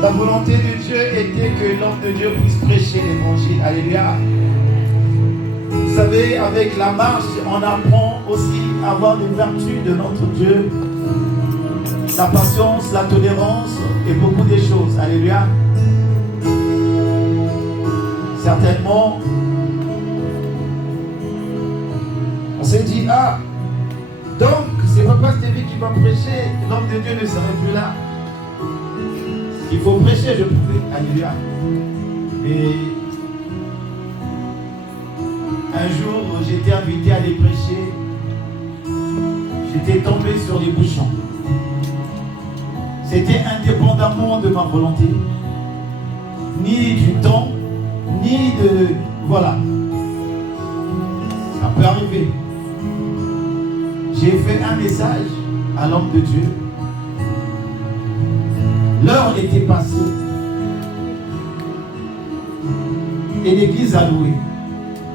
La volonté de Dieu était que l'homme de Dieu puisse prêcher l'évangile. Alléluia. Vous savez, avec la marche, on apprend aussi à avoir les vertus de notre Dieu. La patience, la tolérance et beaucoup de choses. Alléluia. Certainement, on s'est dit, ah, donc c'est Papa Stevie qui va prêcher, l'homme de Dieu ne serait plus là. Il faut prêcher, je pouvais. Alléluia. Et un jour, j'étais invité à aller prêcher. J'étais tombé sur les bouchons. C'était indépendamment de ma volonté, ni du temps, ni de... Voilà. Ça peut arriver. J'ai fait un message à l'homme de Dieu. L'heure était passée. Et l'église a loué.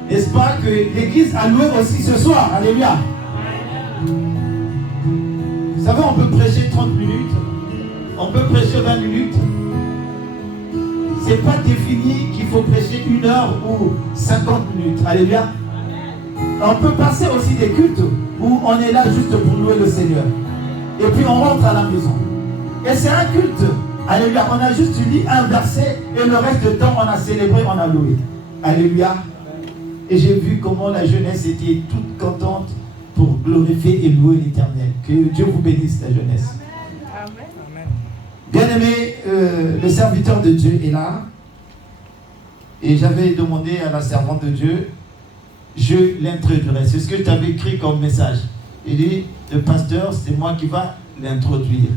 N'est-ce pas que l'église a loué aussi ce soir? Alléluia. Vous savez, on peut prêcher 30 minutes. On peut prêcher 20 minutes. C'est pas défini qu'il faut prêcher 1 heure ou 50 minutes. Alléluia. On peut passer aussi des cultes où on est là juste pour louer le Seigneur. Et puis on rentre à la maison. Et c'est un culte. Alléluia. On a juste lu un verset et le reste du temps on a célébré, on a loué. Alléluia. Et j'ai vu comment la jeunesse était toute contente pour glorifier et louer l'Éternel. Que Dieu vous bénisse, la jeunesse. Amen. Bien-aimé, le serviteur de Dieu est là. Et j'avais demandé à la servante de Dieu, je l'introduirai. C'est ce que je t'avais écrit comme message. Il dit, le pasteur, c'est moi qui va l'introduire.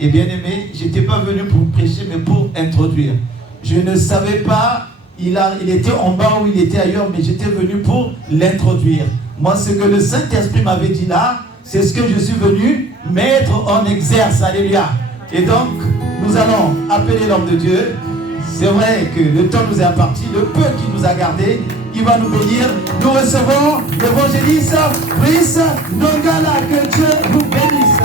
Et bien-aimé, je n'étais pas venu pour prêcher, mais pour introduire. Je ne savais pas, il était en bas ou il était ailleurs, mais j'étais venu pour l'introduire. Moi, ce que le Saint-Esprit m'avait dit là, c'est ce que je suis venu mettre en exerce. Alléluia. Et donc, nous allons appeler l'homme de Dieu. C'est vrai que le temps nous est imparti, le peu qu'il nous a gardé, il va nous bénir. Nous recevons l'évangéliste Brice Nongala. Que Dieu vous bénisse.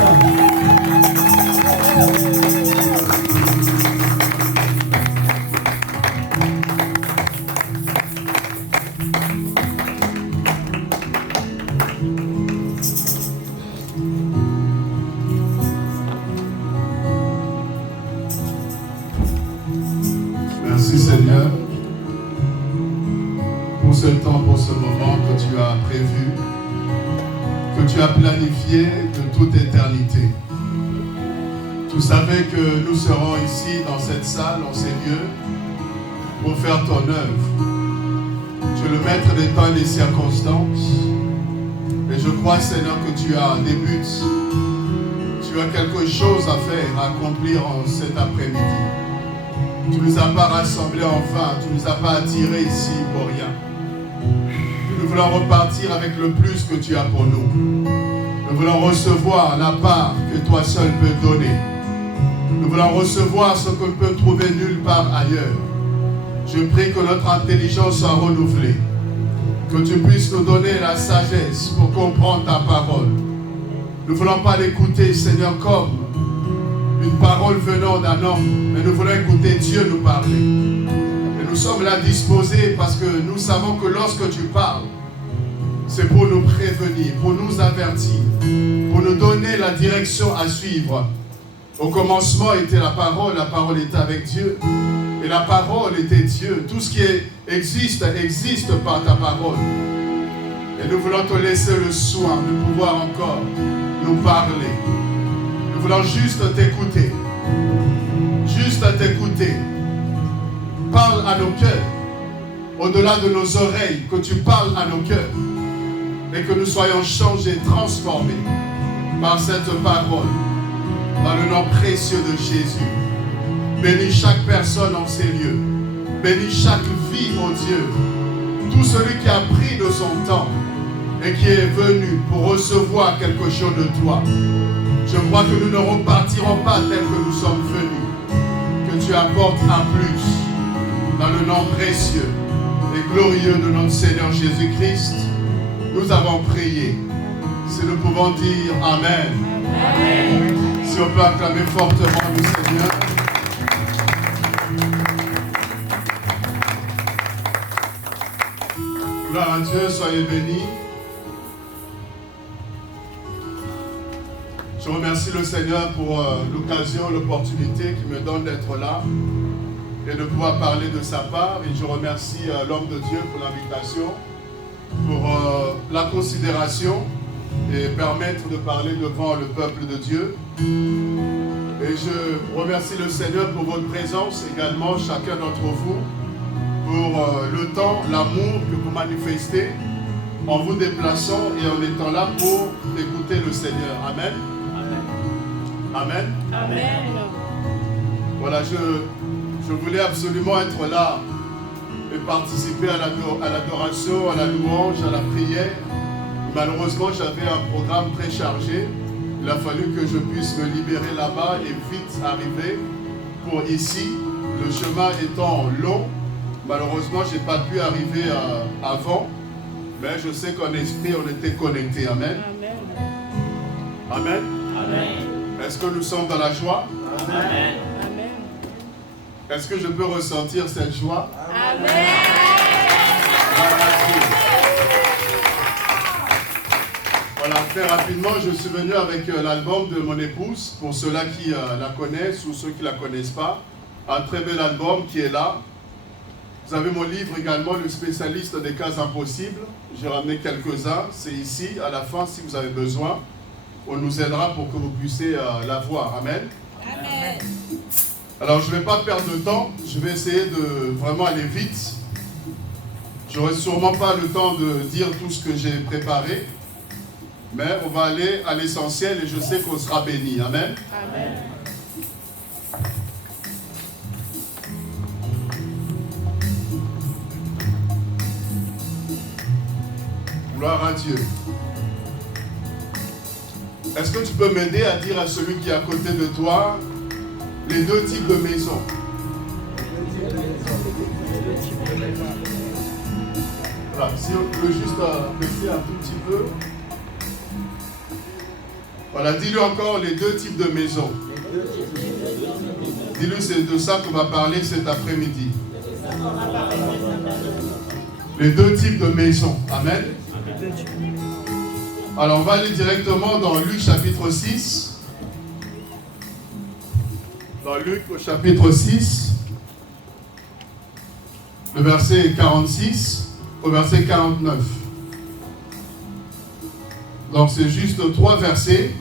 Merci Seigneur pour ce temps, pour ce moment que tu as prévu, que tu as planifié de toute éternité. Tu savais que nous serons ici dans cette salle, en ces lieux, pour faire ton œuvre. Tu es le maître des temps et des circonstances. Et je crois Seigneur que tu as des buts. Tu as quelque chose à faire, à accomplir en cet après-midi. Tu ne nous as pas rassemblés enfin, tu ne nous as pas attirés ici pour rien. Nous voulons repartir avec le plus que tu as pour nous. Nous voulons recevoir la part que toi seul peux donner. Nous voulons recevoir ce qu'on ne peut trouver nulle part ailleurs. Je prie que notre intelligence soit renouvelée. Que tu puisses nous donner la sagesse pour comprendre ta parole. Nous ne voulons pas l'écouter, Seigneur, comme une parole venant d'un homme, mais nous voulons écouter Dieu nous parler. Et nous sommes là disposés parce que nous savons que lorsque tu parles, c'est pour nous prévenir, pour nous avertir, pour nous donner la direction à suivre. Au commencement était la parole était avec Dieu, et la parole était Dieu. Tout ce qui existe par ta parole. Et nous voulons te laisser le soin de pouvoir encore nous parler. Nous voulons juste t'écouter. Juste t'écouter. Parle à nos cœurs. Au-delà de nos oreilles, que tu parles à nos cœurs. Et que nous soyons changés, transformés par cette parole. Dans le nom précieux de Jésus. Bénis chaque personne en ces lieux. Bénis chaque vie, mon Dieu. Tout celui qui a pris de son temps et qui est venu pour recevoir quelque chose de toi. Je crois que nous ne repartirons pas tel que nous sommes venus. Que tu apportes un plus dans le nom précieux et glorieux de notre Seigneur Jésus-Christ. Nous avons prié. Si nous pouvons dire Amen. Amen. Si on peut acclamer fortement le Seigneur. Gloire à Dieu, soyez bénis. Je remercie le Seigneur pour l'occasion, l'opportunité qu'il me donne d'être là et de pouvoir parler de sa part. Et je remercie l'homme de Dieu pour l'invitation, pour la considération et permettre de parler devant le peuple de Dieu. Et je remercie le Seigneur pour votre présence également, chacun d'entre vous, pour le temps, l'amour que vous manifestez en vous déplaçant et en étant là pour écouter le Seigneur. Amen. Amen. Amen. Voilà, je voulais absolument être là et participer à l'adoration, à la louange, à la prière. Malheureusement, j'avais un programme très chargé. Il a fallu que je puisse me libérer là-bas et vite arriver pour ici. Le chemin étant long, malheureusement, je n'ai pas pu arriver avant. Mais je sais qu'en esprit, on était connectés. Amen. Amen. Amen. Est-ce que nous sommes dans la joie? Amen. Est-ce que je peux ressentir cette joie? Amen. Voilà, très rapidement, je suis venu avec l'album de mon épouse, pour ceux-là qui la connaissent ou ceux qui ne la connaissent pas. Un très bel album qui est là. Vous avez mon livre également, Le spécialiste des cas impossibles. J'ai ramené quelques-uns, c'est ici, à la fin, si vous avez besoin. On nous aidera pour que vous puissiez la voir. Amen. Amen. Alors, je ne vais pas perdre de temps. Je vais essayer de vraiment aller vite. Je n'aurai sûrement pas le temps de dire tout ce que j'ai préparé. Mais on va aller à l'essentiel et je sais qu'on sera béni. Amen. Amen. Gloire à Dieu. Est-ce que tu peux m'aider à dire à celui qui est à côté de toi les deux types de maisons? Voilà, si on peut juste baisser un tout petit peu. Voilà, dis-lui encore les deux types de maisons. Dis-lui, c'est de ça qu'on va parler cet après-midi. Les deux types de maisons. Amen. Alors, on va aller directement dans Luc chapitre 6. Dans Luc au chapitre 6, le verset 46 au verset 49. Donc, c'est juste 3 versets,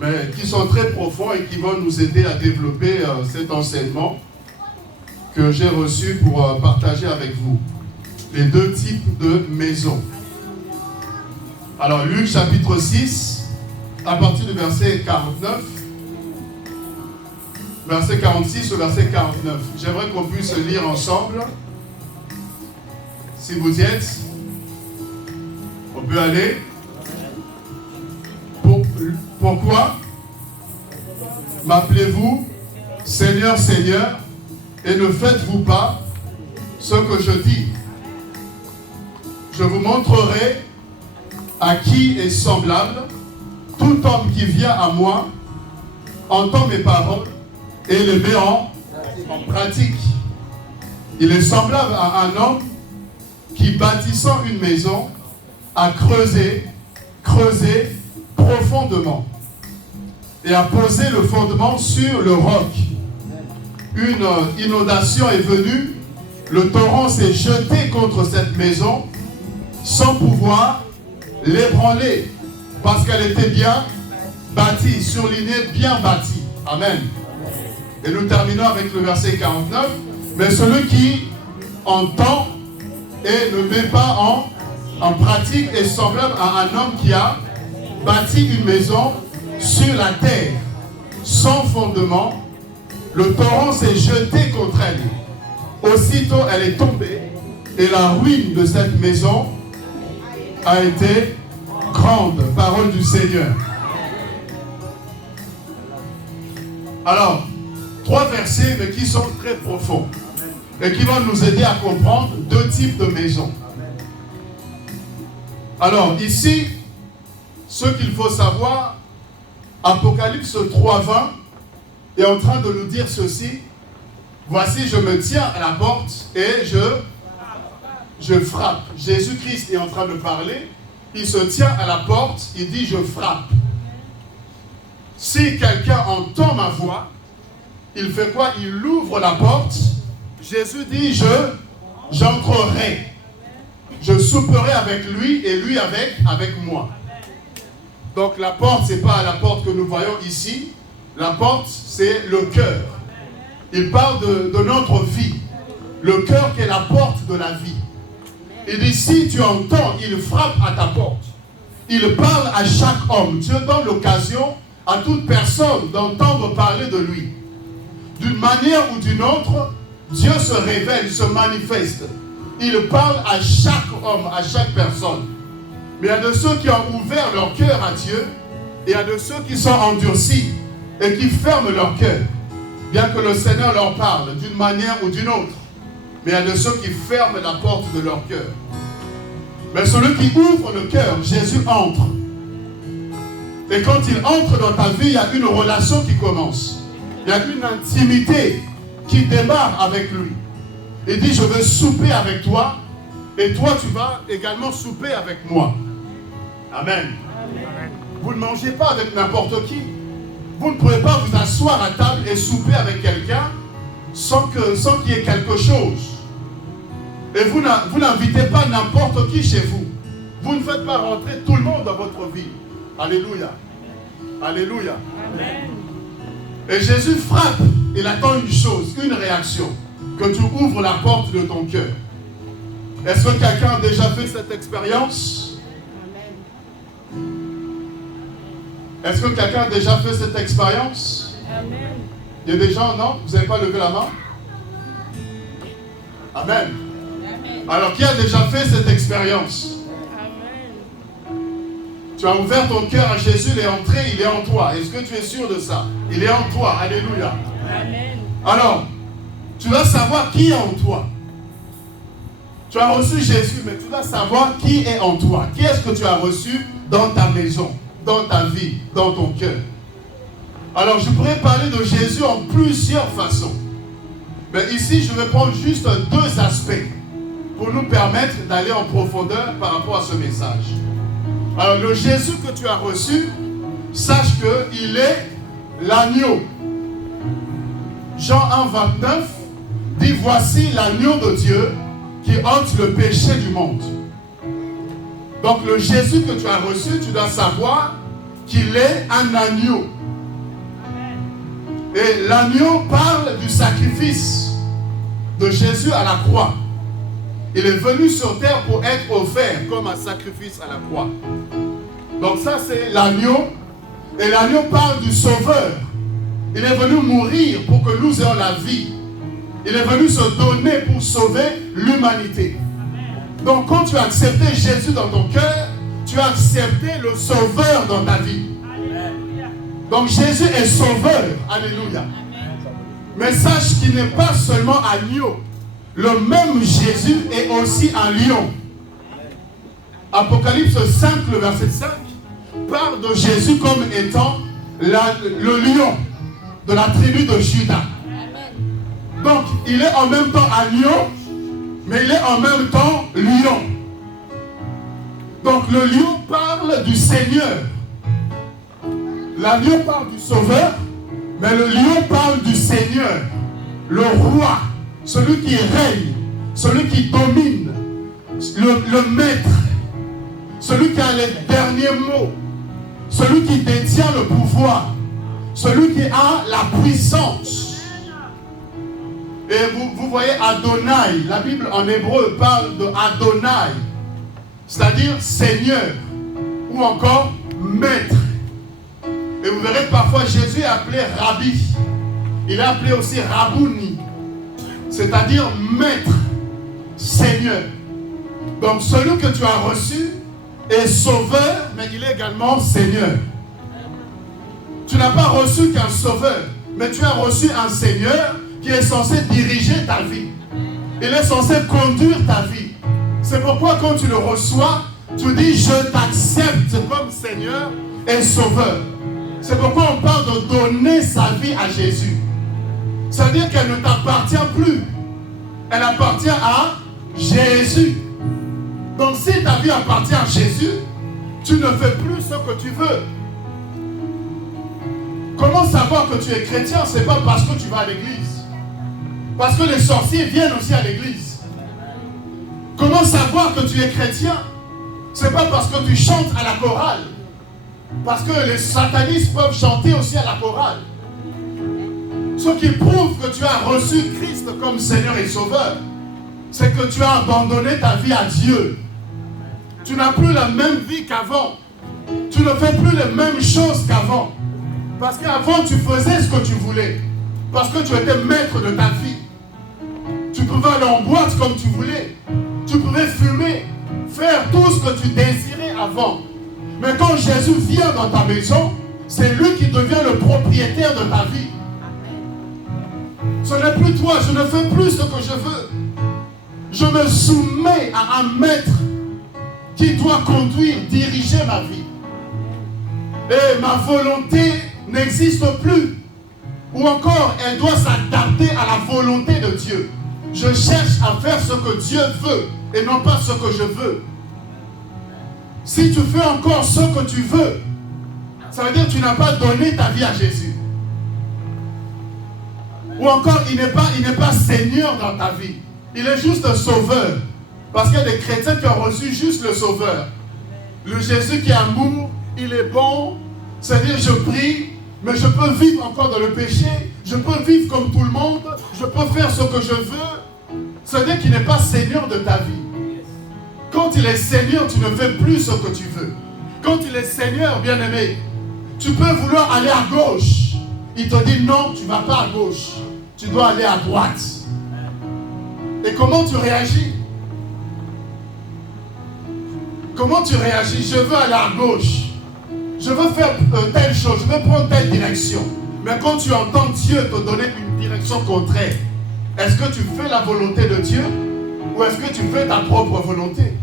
mais qui sont très profonds et qui vont nous aider à développer cet enseignement que j'ai reçu pour partager avec vous. Les deux types de maisons. Alors, Luc chapitre 6, à partir du verset 49, verset 46 au verset 49. J'aimerais qu'on puisse lire ensemble. Si vous y êtes, on peut aller. Pourquoi m'appelez-vous Seigneur, Seigneur, et ne faites-vous pas ce que je dis? Je vous montrerai à qui est semblable tout homme qui vient à moi, entend mes paroles et les met en pratique. Il est semblable à un homme qui, bâtissant une maison, a creusé profondément et a posé le fondement sur le roc. Une inondation est venue, le torrent s'est jeté contre cette maison sans pouvoir l'ébranler parce qu'elle était bien bâtie, surlignée, bien bâtie. Amen. Et nous terminons avec le verset 49. Mais celui qui entend et ne met pas en pratique est semblable à un homme qui a bâti une maison sur la terre, sans fondement. Le torrent s'est jeté contre elle. Aussitôt, elle est tombée et la ruine de cette maison a été grande. Parole du Seigneur. Alors, 3 versets, mais qui sont très profonds et qui vont nous aider à comprendre 2 types de maisons. Alors, ici, ce qu'il faut savoir, Apocalypse 3:20 est en train de nous dire ceci. Voici, je me tiens à la porte et je je frappe. Jésus-Christ est en train de parler, il se tient à la porte, il dit, je frappe. Si quelqu'un entend ma voix, il fait quoi? Il ouvre la porte. Jésus dit, j'entrerai. Je souperai avec lui et lui avec moi. Donc la porte, ce n'est pas la porte que nous voyons ici. La porte, c'est le cœur. Il parle de notre vie. Le cœur qui est la porte de la vie. Il dit, si tu entends, il frappe à ta porte. Il parle à chaque homme. Dieu donne l'occasion à toute personne d'entendre parler de lui. D'une manière ou d'une autre, Dieu se révèle, se manifeste. Il parle à chaque homme, à chaque personne. Mais il y a de ceux qui ont ouvert leur cœur à Dieu, et il y a de ceux qui sont endurcis et qui ferment leur cœur, bien que le Seigneur leur parle d'une manière ou d'une autre. Mais il y a de ceux qui ferment la porte de leur cœur. Mais celui qui ouvre le cœur, Jésus entre. Et quand il entre dans ta vie, il y a une relation qui commence. Il y a une intimité qui démarre avec lui. Il dit, je veux souper avec toi, et toi tu vas également souper avec moi. Amen. Amen. Vous ne mangez pas avec n'importe qui. Vous ne pouvez pas vous asseoir à table et souper avec quelqu'un sans qu'il y ait quelque chose. Et vous n'invitez pas n'importe qui chez vous. Vous ne faites pas rentrer tout le monde dans votre vie. Alléluia. Alléluia. Amen. Et Jésus frappe. Il attend une chose, une réaction. Que tu ouvres la porte de ton cœur. Est-ce que quelqu'un a déjà fait cette expérience? Est-ce que quelqu'un a déjà fait cette expérience? Amen. Il y a des gens, non? Vous n'avez pas levé la main? Amen. Amen. Alors, qui a déjà fait cette expérience? Amen. Tu as ouvert ton cœur à Jésus, il est entré, il est en toi. Est-ce que tu es sûr de ça? Il est en toi. Alléluia. Amen. Alors, tu dois savoir qui est en toi. Tu as reçu Jésus, mais tu dois savoir qui est en toi. Qui est-ce que tu as reçu dans ta maison, dans ta vie, dans ton cœur? Alors, je pourrais parler de Jésus en plusieurs façons. Mais ici, je vais prendre juste deux aspects pour nous permettre d'aller en profondeur par rapport à ce message. Alors, le Jésus que tu as reçu, sache qu'il est l'agneau. Jean 1, 29 dit, voici l'agneau de Dieu qui ôte le péché du monde. Donc le Jésus que tu as reçu, tu dois savoir qu'il est un agneau. Et l'agneau parle du sacrifice de Jésus à la croix. Il est venu sur terre pour être offert comme un sacrifice à la croix. Donc ça c'est l'agneau. Et l'agneau parle du sauveur. Il est venu mourir pour que nous ayons la vie. Il est venu se donner pour sauver l'humanité. Donc quand tu as accepté Jésus dans ton cœur, tu as accepté le sauveur dans ta vie. Donc Jésus est sauveur. Alléluia. Mais sache qu'il n'est pas seulement agneau. Le même Jésus est aussi un lion. Apocalypse 5, le verset 5, parle de Jésus comme étant le lion de la tribu de Juda. Donc, il est en même temps agneau, mais il est en même temps lion. Donc, le lion parle du Seigneur. L'agneau parle du Sauveur, mais le lion parle du Seigneur, le roi, celui qui règne, celui qui domine, le maître, celui qui a les derniers mots, celui qui détient le pouvoir, celui qui a la puissance. Et vous voyez Adonai, la Bible en hébreu parle de Adonai, c'est-à-dire Seigneur, ou encore Maître. Et vous verrez parfois Jésus est appelé Rabbi, il est appelé aussi Rabouni, c'est-à-dire Maître, Seigneur. Donc celui que tu as reçu est Sauveur, mais il est également Seigneur. Tu n'as pas reçu qu'un Sauveur, mais tu as reçu un Seigneur qui est censé diriger ta vie. Il est censé conduire ta vie. C'est pourquoi quand tu le reçois, tu dis, je t'accepte comme Seigneur et Sauveur. C'est pourquoi on parle de donner sa vie à Jésus. Ça veut dire qu'elle ne t'appartient plus. Elle appartient à Jésus. Donc si ta vie appartient à Jésus, tu ne fais plus ce que tu veux. Comment savoir que tu es chrétien? Ce n'est pas parce que tu vas à l'église. Parce que les sorciers viennent aussi à l'église. Comment savoir que tu es chrétien? Ce n'est pas parce que tu chantes à la chorale. Parce que les satanistes peuvent chanter aussi à la chorale. Ce qui prouve que tu as reçu Christ comme Seigneur et Sauveur, c'est que tu as abandonné ta vie à Dieu. Tu n'as plus la même vie qu'avant. Tu ne fais plus les mêmes choses qu'avant. Parce qu'avant, tu faisais ce que tu voulais. Parce que tu étais maître de ta vie. Tu pouvais aller en boîte comme tu voulais. Tu pouvais fumer, faire tout ce que tu désirais avant. Mais quand Jésus vient dans ta maison, c'est lui qui devient le propriétaire de ta vie. Ce n'est plus toi, je ne fais plus ce que je veux. Je me soumets à un maître qui doit conduire, diriger ma vie. Et ma volonté n'existe plus. Ou encore, elle doit s'adapter à la volonté de Dieu. Je cherche à faire ce que Dieu veut et non pas ce que je veux. Si tu fais encore ce que tu veux, ça veut dire que tu n'as pas donné ta vie à Jésus. Ou encore, il n'est pas Seigneur dans ta vie. Il est juste un sauveur. Parce qu'il y a des chrétiens qui ont reçu juste le sauveur. Le Jésus qui est amour, il est bon. C'est-à-dire, je prie, mais je peux vivre encore dans le péché. Je peux vivre comme tout le monde. Je peux faire ce que je veux. C'est-à-dire qu'il n'est pas Seigneur de ta vie. Quand il est Seigneur, tu ne fais plus ce que tu veux. Quand il est Seigneur, bien-aimé, tu peux vouloir aller à gauche. Il te dit non, tu ne vas pas à gauche. Tu dois aller à droite. Et comment tu réagis? Comment tu réagis? Je veux aller à gauche. Je veux faire telle chose. Je veux prendre telle direction. Mais quand tu entends Dieu te donner une direction contraire, est-ce que tu fais la volonté de Dieu ou est-ce que tu fais ta propre volonté?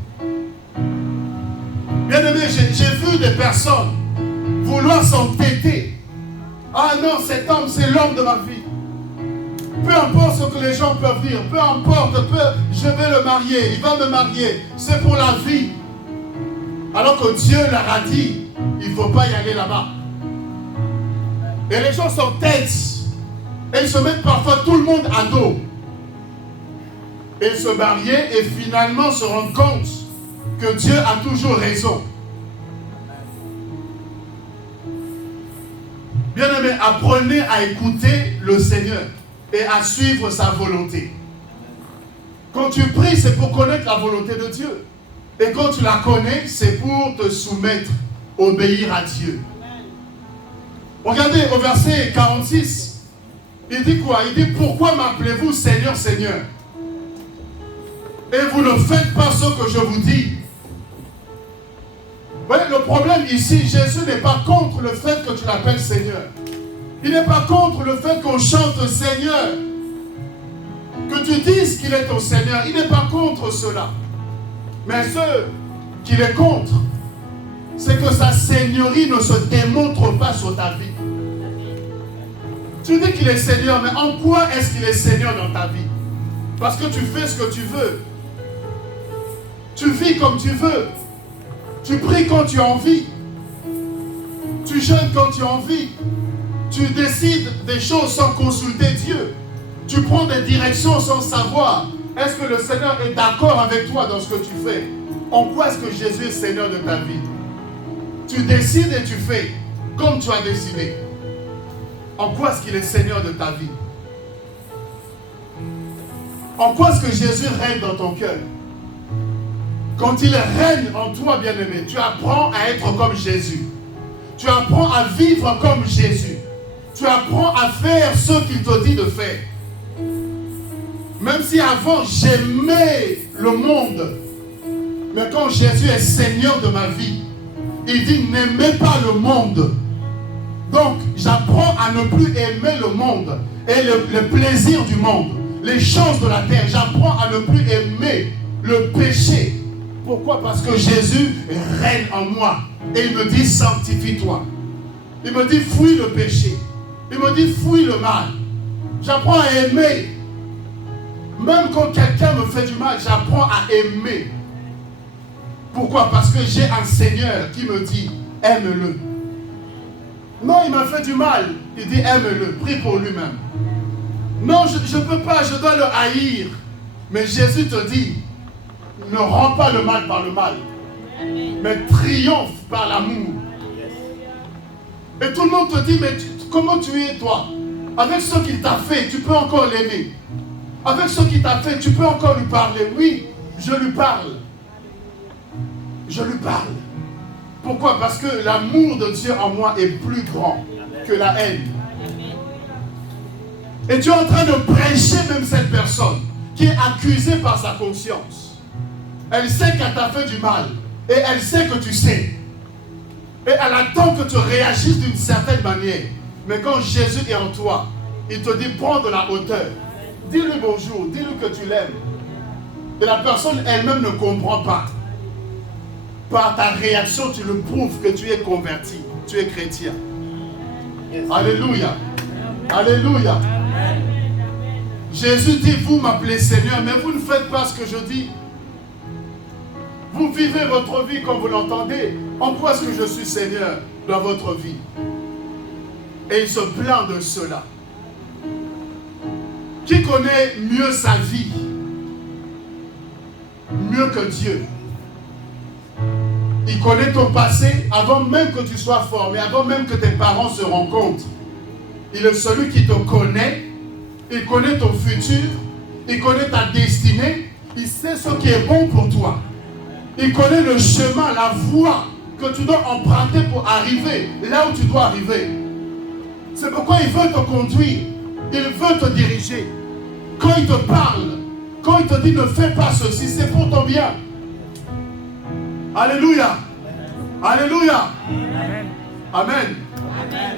Bien-aimé, j'ai vu des personnes vouloir s'entêter. Ah non, cet homme, c'est l'homme de ma vie. Peu importe ce que les gens peuvent dire, peu importe, je vais le marier, il va me marier, c'est pour la vie. Alors que Dieu leur a dit, il ne faut pas y aller là-bas. Et les gens s'entêtent. Et ils se mettent parfois tout le monde à dos. Et se marier et finalement se rendre compte que Dieu a toujours raison. Bien-aimé, apprenez à écouter le Seigneur et à suivre sa volonté. Quand tu pries, c'est pour connaître la volonté de Dieu. Et quand tu la connais, c'est pour te soumettre, obéir à Dieu. Regardez au verset 46. Il dit quoi? Il dit, pourquoi m'appelez-vous Seigneur, Seigneur? Et vous ne faites pas ce que je vous dis. Vous voyez, le problème ici, Jésus n'est pas contre le fait que tu l'appelles Seigneur. Il n'est pas contre le fait qu'on chante Seigneur. Que tu dises qu'il est ton Seigneur. Il n'est pas contre cela. Mais ce qu'il est contre, c'est que sa seigneurie ne se démontre pas sur ta vie. Tu dis qu'il est Seigneur, mais en quoi est-ce qu'il est Seigneur dans ta vie? Parce que tu fais ce que tu veux. Tu vis comme tu veux. Tu pries quand tu as envie. Tu jeûnes quand tu as envie. Tu décides des choses sans consulter Dieu. Tu prends des directions sans savoir. Est-ce que le Seigneur est d'accord avec toi dans ce que tu fais? En quoi est-ce que Jésus est Seigneur de ta vie? Tu décides et tu fais comme tu as décidé. En quoi est-ce qu'il est Seigneur de ta vie? En quoi est-ce que Jésus règne dans ton cœur? Quand il règne en toi, bien-aimé, tu apprends à être comme Jésus. Tu apprends à vivre comme Jésus. Tu apprends à faire ce qu'il te dit de faire. Même si avant j'aimais le monde, mais quand Jésus est Seigneur de ma vie, il dit n'aimez pas le monde. Donc j'apprends à ne plus aimer le monde et le plaisir du monde, les choses de la terre. J'apprends à ne plus aimer le péché. Pourquoi? Parce que Jésus règne en moi et il me dit sanctifie-toi. Il me dit fuis le péché. Il me dit fuis le mal. J'apprends à aimer. Même quand quelqu'un me fait du mal, j'apprends à aimer. Pourquoi? Parce que j'ai un Seigneur qui me dit, aime-le. Non, il m'a fait du mal. Il dit, aime-le, prie pour lui-même. Non, je ne peux pas, je dois le haïr. Mais Jésus te dit, ne rends pas le mal par le mal, mais triomphe par l'amour. Et tout le monde te dit, mais comment tu es toi? Avec ce qu'il t'a fait, tu peux encore l'aimer. Avec ce qu'il t'a fait, tu peux encore lui parler. Oui, je lui parle. Je lui parle. Pourquoi? Parce que l'amour de Dieu en moi est plus grand que la haine. Et tu es en train de prêcher même cette personne qui est accusée par sa conscience. Elle sait qu'elle t'a fait du mal. Et elle sait que tu sais. Et elle attend que tu réagisses d'une certaine manière. Mais quand Jésus est en toi, il te dit, prends de la hauteur. Dis-lui bonjour, dis-lui que tu l'aimes. Et la personne elle-même ne comprend pas. Par ta réaction, tu le prouves que tu es converti, tu es chrétien. Alléluia. Alléluia. Jésus dit, vous m'appelez Seigneur, mais vous ne faites pas ce que je dis. Vous vivez votre vie comme vous l'entendez. En quoi est-ce que je suis Seigneur dans votre vie? Et il se plaint de cela. Qui connaît mieux sa vie? Mieux que Dieu. Il connaît ton passé avant même que tu sois formé, avant même que tes parents se rencontrent. Il est celui qui te connaît. Il connaît ton futur. Il connaît ta destinée. Il sait ce qui est bon pour toi. Il connaît le chemin, la voie que tu dois emprunter pour arriver là où tu dois arriver. C'est pourquoi il veut te conduire. Il veut te diriger. Quand il te parle, quand il te dit ne fais pas ceci, c'est pour ton bien. Alléluia. Alléluia. Amen. Amen. Amen.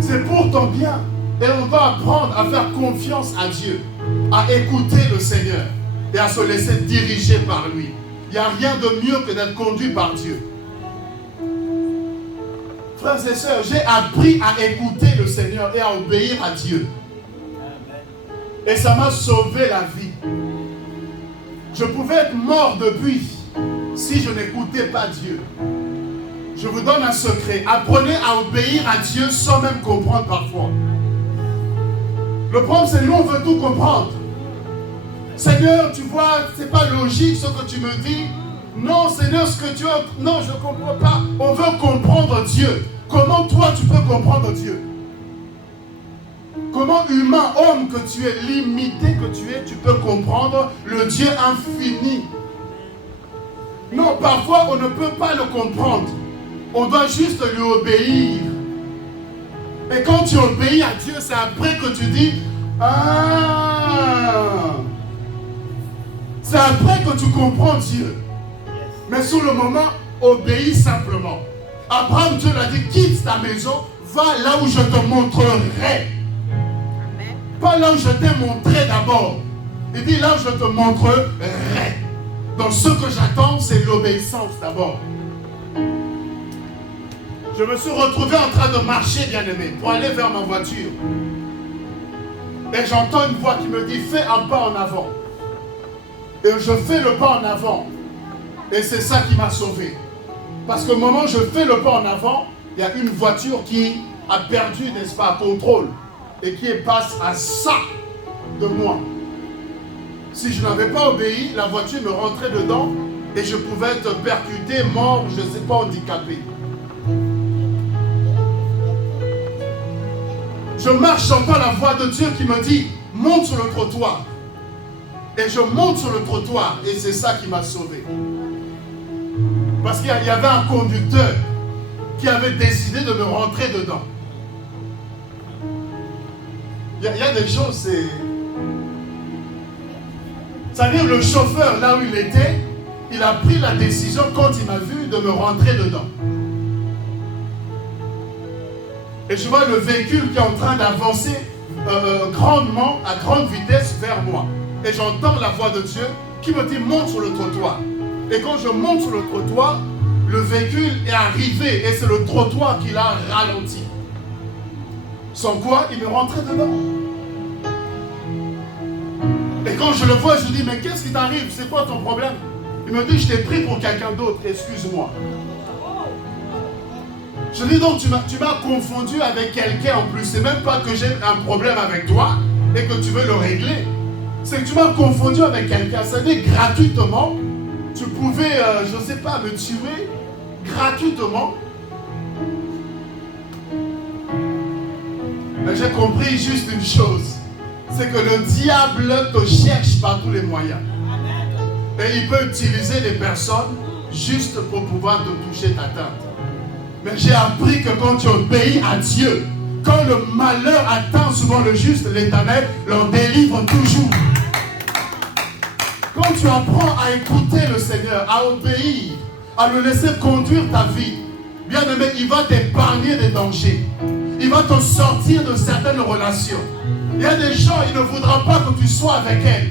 C'est pour ton bien. Et on va apprendre à faire confiance à Dieu, à écouter le Seigneur et à se laisser diriger par lui. Il n'y a rien de mieux que d'être conduit par Dieu. Frères et sœurs, j'ai appris à écouter le Seigneur et à obéir à Dieu. Et ça m'a sauvé la vie. Je pouvais être mort depuis si je n'écoutais pas Dieu. Je vous donne un secret. Apprenez à obéir à Dieu sans même comprendre parfois. Le problème, c'est que nous, on veut tout comprendre. Seigneur, tu vois, c'est pas logique ce que tu me dis. Non, Seigneur, ce que tu as... Non, je ne comprends pas. On veut comprendre Dieu. Comment toi, tu peux comprendre Dieu? Comment humain, homme que tu es, limité que tu peux comprendre le Dieu infini? Non, parfois, on ne peut pas le comprendre. On doit juste lui obéir. Et quand tu obéis à Dieu, c'est après que tu dis, ah, c'est après que tu comprends Dieu. Mais sur le moment, obéis simplement. Abraham, Dieu l'a dit, quitte ta maison, va là où je te montrerai. Pas là où je t'ai montré d'abord. Il dit là où je te montrerai. Donc ce que j'attends, c'est l'obéissance d'abord. Je me suis retrouvé en train de marcher, bien-aimé, pour aller vers ma voiture. Et j'entends une voix qui me dit, fais un pas en avant. Et je fais le pas en avant. Et c'est ça qui m'a sauvé. Parce qu'au moment où je fais le pas en avant, il y a une voiture qui a perdu, n'est-ce pas, contrôle. Et qui passe à ça de moi. Si je n'avais pas obéi, la voiture me rentrait dedans et je pouvais être percuté, mort, je ne sais pas, handicapé. Je marche, j'entends la voix de Dieu qui me dit, monte sur le trottoir. Et je monte sur le trottoir et c'est ça qui m'a sauvé. Parce qu'il y avait un conducteur qui avait décidé de me rentrer dedans. Il y a des choses, c'est... C'est-à-dire le chauffeur, là où il était, il a pris la décision quand il m'a vu de me rentrer dedans. Et je vois le véhicule qui est en train d'avancer grandement, à grande vitesse vers moi. Et j'entends la voix de Dieu qui me dit monte sur le trottoir. Et quand je monte sur le trottoir, le véhicule est arrivé et c'est le trottoir qui l'a ralenti. Sans quoi, il me rentrait dedans. Et quand je le vois, je dis, mais qu'est-ce qui t'arrive? C'est quoi ton problème? Il me dit, je t'ai pris pour quelqu'un d'autre, excuse-moi. Je dis donc, tu m'as confondu avec quelqu'un en plus. C'est même pas que j'ai un problème avec toi et que tu veux le régler. C'est que tu m'as confondu avec quelqu'un. Ça veut dire gratuitement, tu pouvais, je ne sais pas, me tuer gratuitement. Mais j'ai compris juste une chose. C'est que le diable te cherche par tous les moyens. Et il peut utiliser les personnes juste pour pouvoir te toucher, t'atteindre. Mais j'ai appris que quand tu obéis à Dieu, quand le malheur atteint souvent le juste, l'Éternel l'en délivre toujours. Quand tu apprends à écouter le Seigneur, à obéir, à le laisser conduire ta vie, bien aimé, il va t'épargner des dangers. Il va te sortir de certaines relations. Il y a des gens, il ne voudra pas que tu sois avec elles.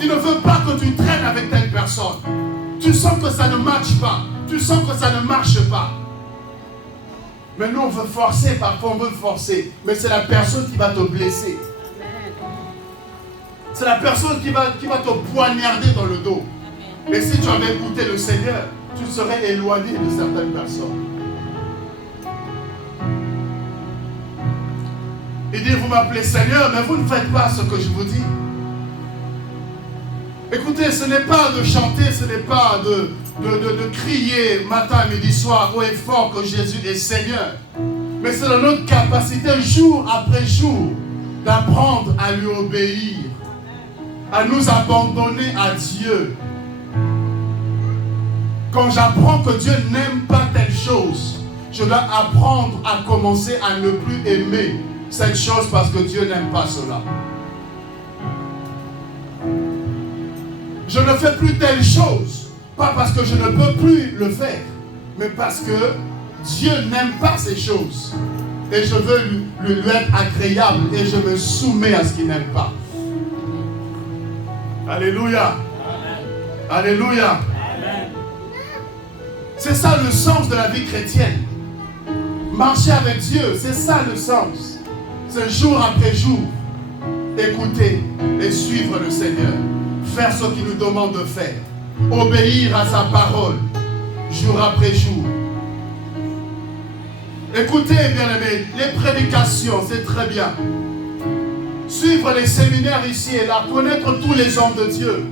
Il ne veut pas que tu traînes avec telle personne. Tu sens que ça ne marche pas. Tu sens que ça ne marche pas. Mais nous, on veut forcer, parfois on veut forcer. Mais c'est la personne qui va te blesser. C'est la personne qui va te poignarder dans le dos. Et si tu avais écouté le Seigneur, tu serais éloigné de certaines personnes. Il dit, vous m'appelez Seigneur, mais vous ne faites pas ce que je vous dis. Écoutez, ce n'est pas de chanter, ce n'est pas de crier matin, midi, soir, haut et fort que Jésus est Seigneur. Mais c'est dans notre capacité, jour après jour, d'apprendre à lui obéir, à nous abandonner à Dieu. Quand j'apprends que Dieu n'aime pas telle chose, je dois apprendre à commencer à ne plus aimer cette chose parce que Dieu n'aime pas cela. Je ne fais plus telle chose, pas parce que je ne peux plus le faire, mais parce que Dieu n'aime pas ces choses. Et je veux lui être agréable et je me soumets à ce qu'il n'aime pas. Alléluia. Alléluia. Amen. C'est ça le sens de la vie chrétienne. Marcher avec Dieu, c'est ça le sens. C'est jour après jour, écouter et suivre le Seigneur. Faire ce qu'il nous demande de faire. Obéir à sa parole, jour après jour. Écoutez, bien-aimés, les prédications, c'est très bien. Suivre les séminaires ici et là, connaître tous les hommes de Dieu.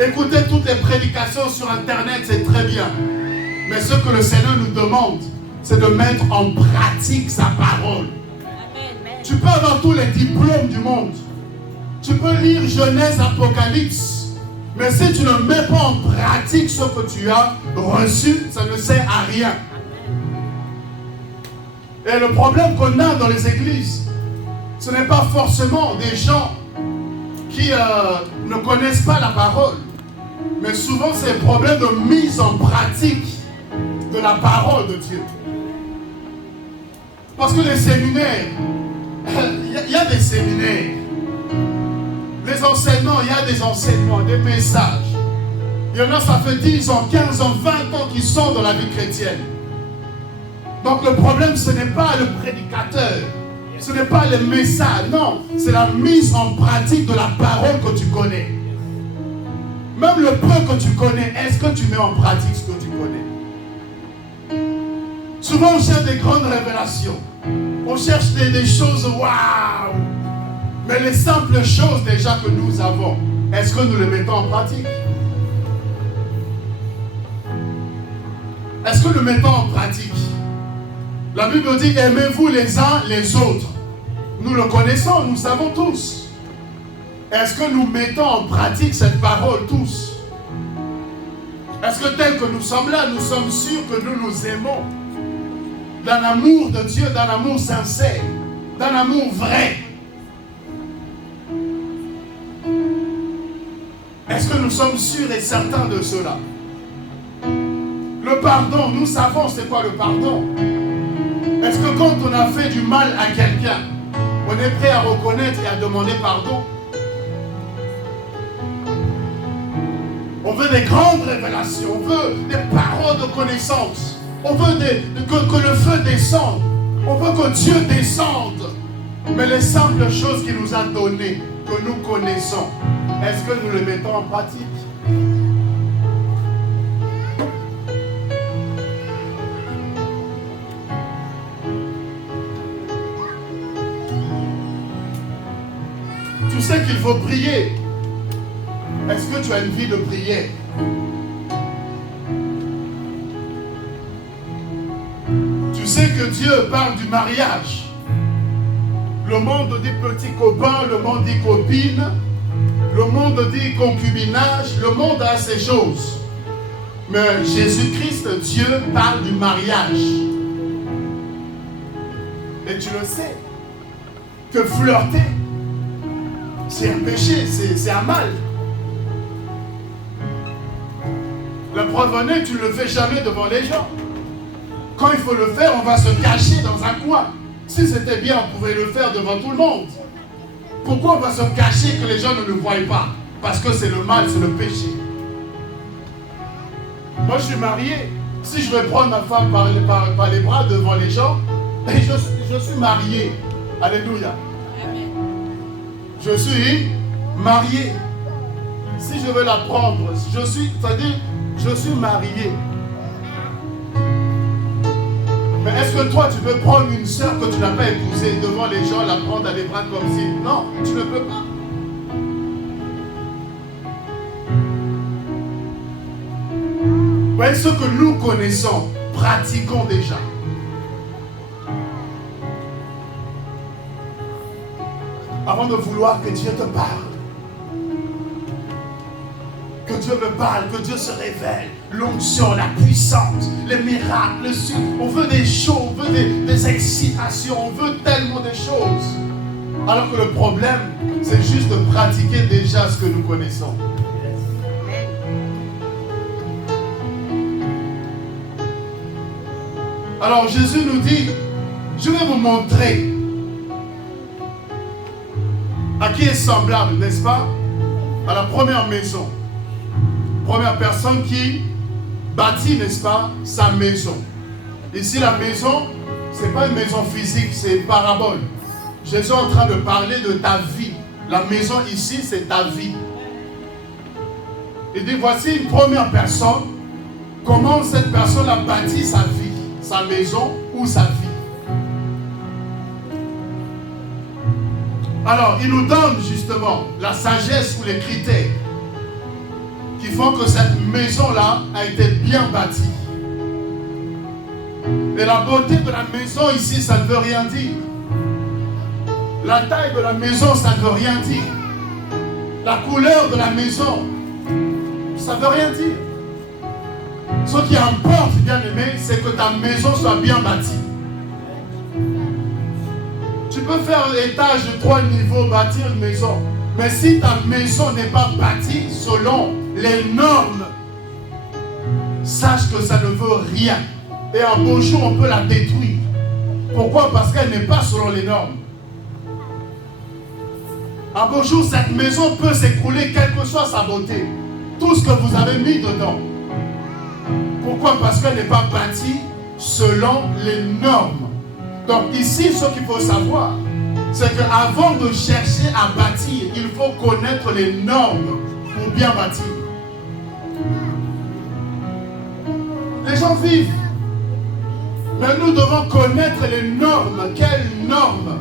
Écouter toutes les prédications sur Internet, c'est très bien. Mais ce que le Seigneur nous demande, c'est de mettre en pratique sa parole. Amen. Tu peux avoir tous les diplômes du monde. Tu peux lire Genèse, Apocalypse. Mais si tu ne mets pas en pratique ce que tu as reçu, ça ne sert à rien. Et le problème qu'on a dans les églises, ce n'est pas forcément des gens qui ne connaissent pas la parole. Mais souvent, c'est un problème de mise en pratique de la parole de Dieu. Parce que les séminaires, il y a des séminaires. Les enseignements, il y a des enseignements, des messages. Il y en a, ça fait 10 ans, 15 ans, 20 ans qu'ils sont dans la vie chrétienne. Donc le problème, ce n'est pas le prédicateur. Ce n'est pas le message, non. C'est la mise en pratique de la parole que tu connais. Même le peu que tu connais, est-ce que tu mets en pratique ce que tu connais? Souvent, on cherche des grandes révélations. On cherche des choses, waouh! Mais les simples choses déjà que nous avons, est-ce que nous les mettons en pratique? Est-ce que nous mettons en pratique? La Bible dit, aimez-vous les uns les autres. Nous le connaissons, nous savons tous. Est-ce que nous mettons en pratique cette parole tous? Est-ce que tel que nous sommes là, nous sommes sûrs que nous nous aimons? D'un amour de Dieu, d'un amour sincère, d'un amour vrai. Est-ce que nous sommes sûrs et certains de cela? Le pardon, nous savons c'est quoi le pardon. Est-ce que quand on a fait du mal à quelqu'un, on est prêt à reconnaître et à demander pardon? On veut des grandes révélations, on veut des paroles de connaissance, on veut que le feu descende, on veut que Dieu descende. Mais les simples choses qu'il nous a données, que nous connaissons, est-ce que nous les mettons en pratique? Tu sais qu'il faut prier. Est-ce que tu as une vie de prière? Tu sais que Dieu parle du mariage. Le monde dit petit copain, le monde dit copine, le monde dit concubinage, le monde a ces choses. Mais Jésus-Christ, Dieu parle du mariage. Et tu le sais, que flirter, c'est un péché, c'est un mal. La preuve en est, tu ne le fais jamais devant les gens. Quand il faut le faire, on va se cacher dans un coin. Si c'était bien, on pouvait le faire devant tout le monde. Pourquoi on va se cacher que les gens ne le voient pas? Parce que c'est le mal, c'est le péché. Moi, je suis marié. Si je vais prendre ma femme par les bras devant les gens, et je suis marié. Alléluia. Je suis marié. Si je veux la prendre, c'est-à-dire, je suis marié. Mais est-ce que toi, tu peux prendre une soeur que tu n'as pas épousée devant les gens, la prendre dans les bras comme si... Non, tu ne peux pas. Voyez ce que nous connaissons, pratiquons déjà. Avant de vouloir que Dieu te parle, que Dieu me parle, que Dieu se révèle, l'onction, la puissance, les miracles, on veut des choses, on veut des excitations, on veut tellement de choses. Alors que le problème, c'est juste de pratiquer déjà ce que nous connaissons. Alors Jésus nous dit, je vais vous montrer à qui est semblable, n'est-ce pas? À la première maison. Première personne qui bâtit, n'est-ce pas, sa maison. Ici, la maison, ce n'est pas une maison physique, c'est une parabole. Jésus est en train de parler de ta vie. La maison ici, c'est ta vie. Il dit, voici une première personne. Comment cette personne a bâti sa vie, sa maison ou sa vie. Alors, il nous donne justement la sagesse ou les critères qui font que cette maison-là a été bien bâtie. Et la beauté de la maison ici, ça ne veut rien dire. La taille de la maison, ça ne veut rien dire. La couleur de la maison, ça ne veut rien dire. Ce qui importe, bien aimé, c'est que ta maison soit bien bâtie. Tu peux faire un étage de 3 niveaux, bâtir une maison. Mais si ta maison n'est pas bâtie selon les normes, sache que ça ne veut rien. Et un beau jour, on peut la détruire. Pourquoi? Parce qu'elle n'est pas selon les normes. Un beau jour, cette maison peut s'écrouler, quelle que soit sa beauté. Tout ce que vous avez mis dedans. Pourquoi? Parce qu'elle n'est pas bâtie selon les normes. Donc ici, ce qu'il faut savoir, c'est qu'avant de chercher à bâtir, il faut connaître les normes pour bien bâtir. Les gens vivent. Mais nous devons connaître les normes. Quelles normes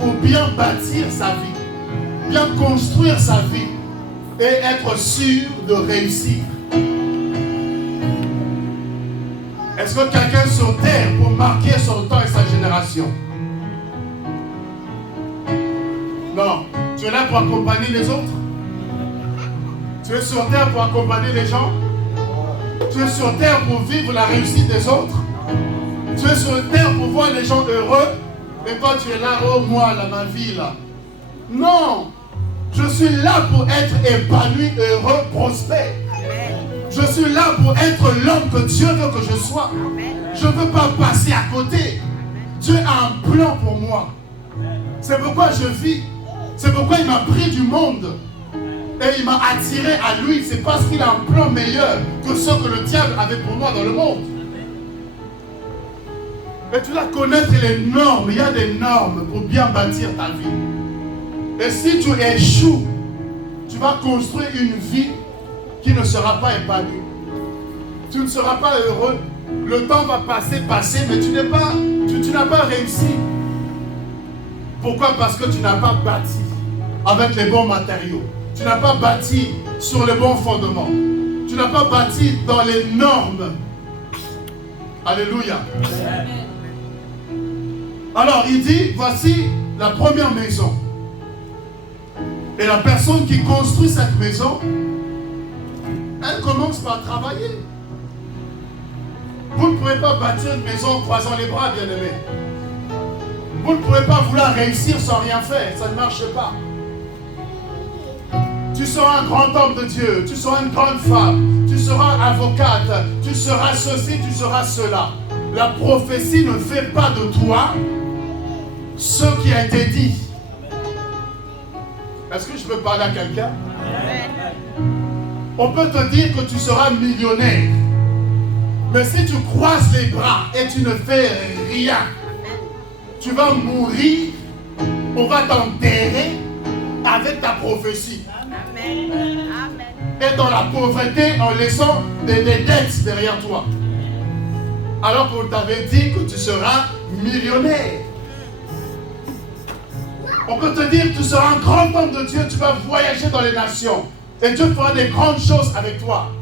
pour bien bâtir sa vie, bien construire sa vie et être sûr de réussir. Est-ce que quelqu'un sur terre pour marquer son temps et sa génération? Non. Tu es là pour accompagner les autres? Tu es sur terre pour accompagner les gens? Tu es sur terre pour vivre la réussite des autres? Tu es sur terre pour voir les gens heureux? Et toi tu es là, oh moi, là, ma vie là. Non! Je suis là pour être épanoui, heureux, prospère. Je suis là pour être l'homme que Dieu veut que je sois. Je ne veux pas passer à côté. Dieu a un plan pour moi. C'est pourquoi je vis. C'est pourquoi il m'a pris du monde. Et il m'a attiré à lui. C'est parce qu'il a un plan meilleur que ce que le diable avait pour moi dans le monde. Et tu dois connaître les normes. Il y a des normes pour bien bâtir ta vie. Et si tu échoues, tu vas construire une vie qui ne sera pas épanouie. Tu ne seras pas heureux. Le temps va passer, mais tu n'as pas réussi. Pourquoi? Parce que tu n'as pas bâti avec les bons matériaux. Tu n'as pas bâti sur les bons fondements. Tu n'as pas bâti dans les normes. Alléluia. Alors il dit, voici la première maison. Et la personne qui construit cette maison, elle commence par travailler. Vous ne pouvez pas bâtir une maison en croisant les bras, bien-aimés. Vous ne pouvez pas vouloir réussir sans rien faire, ça ne marche pas. Tu seras un grand homme de Dieu, tu seras une grande femme, tu seras avocate, tu seras ceci, tu seras cela. La prophétie ne fait pas de toi ce qui a été dit. Est-ce que je peux parler à quelqu'un? On peut te dire que tu seras millionnaire. Mais si tu croises les bras et tu ne fais rien, tu vas mourir, on va t'enterrer avec ta prophétie. Amen. Et dans la pauvreté en laissant des dettes derrière toi. Alors qu'on t'avait dit que tu seras millionnaire. On peut te dire que tu seras un grand homme de Dieu, tu vas voyager dans les nations. Et Dieu fera des grandes choses avec toi.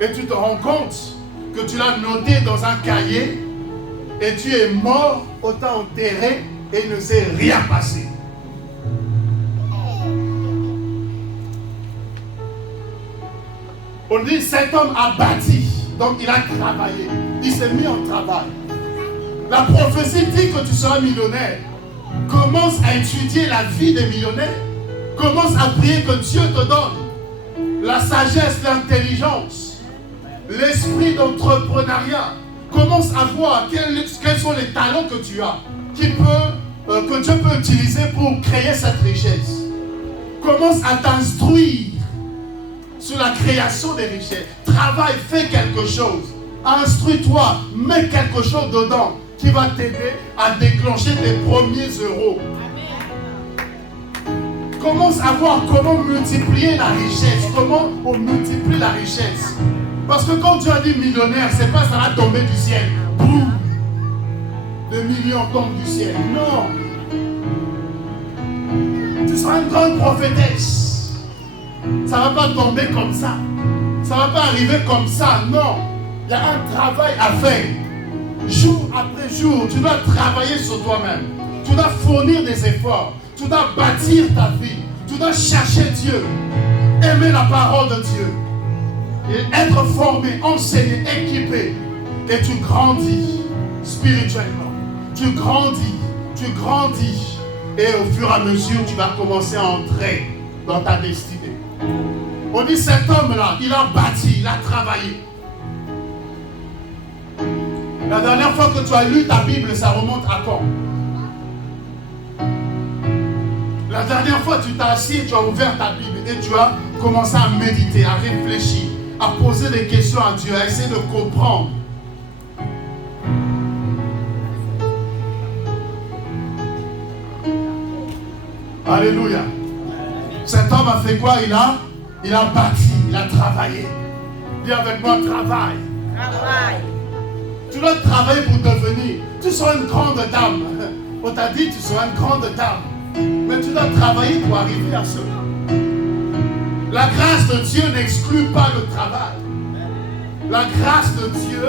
Et tu te rends compte que tu l'as noté dans un cahier et tu es mort, autant enterré et il ne s'est rien passé. On dit cet homme a bâti, donc il a travaillé, il s'est mis en travail. La prophétie dit que tu seras millionnaire. Commence à étudier la vie des millionnaires. Commence à prier que Dieu te donne la sagesse, l'intelligence, l'esprit d'entrepreneuriat. Commence à voir quels sont les talents que tu as, que Dieu peut utiliser pour créer cette richesse. Commence à t'instruire sur la création des richesses. Travaille, fais quelque chose. Instruis-toi, mets quelque chose dedans qui va t'aider à déclencher tes premiers euros. Commence à voir comment multiplier la richesse, comment on multiplie la richesse. Parce que quand Dieu a dit millionnaire, c'est pas ça va tomber du ciel. Boum! Des millions tombent du ciel. Non! Tu seras une grande prophétesse. Ça ne va pas tomber comme ça. Ça ne va pas arriver comme ça. Non! Il y a un travail à faire. Jour après jour, tu dois travailler sur toi-même. Tu dois fournir des efforts. Tu dois bâtir ta vie. Tu dois chercher Dieu. Aimer la parole de Dieu. Et être formé, enseigné, équipé. Et tu grandis spirituellement. Tu grandis. Et au fur et à mesure, tu vas commencer à entrer dans ta destinée. On dit cet homme-là, il a bâti, il a travaillé. La dernière fois que tu as lu ta Bible, ça remonte à quand? La dernière fois, tu t'as assis, tu as ouvert ta Bible et tu as commencé à méditer, à réfléchir, à poser des questions à Dieu, à essayer de comprendre. Alléluia. Cet homme a fait quoi? Il a bâti, il a travaillé. Dis avec moi, travail. Tu dois travailler pour devenir. Tu seras une grande dame. On t'a dit tu seras une grande dame. Mais tu dois travailler pour arriver à cela. La grâce de Dieu n'exclut pas le travail. La grâce de Dieu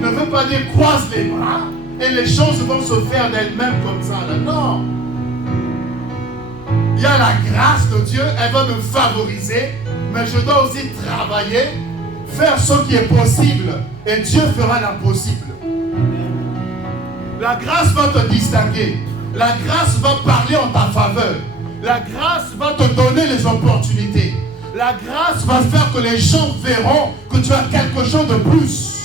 ne veut pas dire croise les bras et les choses vont se faire d'elles-mêmes comme ça. Là. Non. Il y a la grâce de Dieu, elle va me favoriser, mais je dois aussi travailler, faire ce qui est possible et Dieu fera l'impossible. La grâce va te distinguer. La grâce va parler en ta faveur. La grâce va te donner les opportunités. La grâce va faire que les gens verront que tu as quelque chose de plus.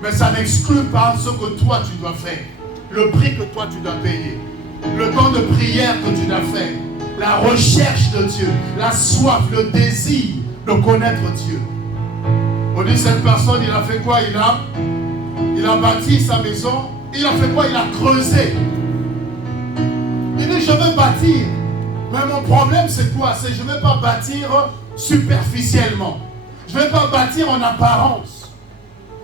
Mais ça n'exclut pas ce que toi tu dois faire. Le prix que toi tu dois payer. Le temps de prière que tu dois faire. La recherche de Dieu. La soif, le désir de connaître Dieu. On dit cette personne, il a fait quoi? Il a bâti sa maison. Il a fait quoi? Il a creusé. Il dit, je veux bâtir. Mais mon problème, c'est quoi? C'est que je ne vais pas bâtir superficiellement. Je ne vais pas bâtir en apparence.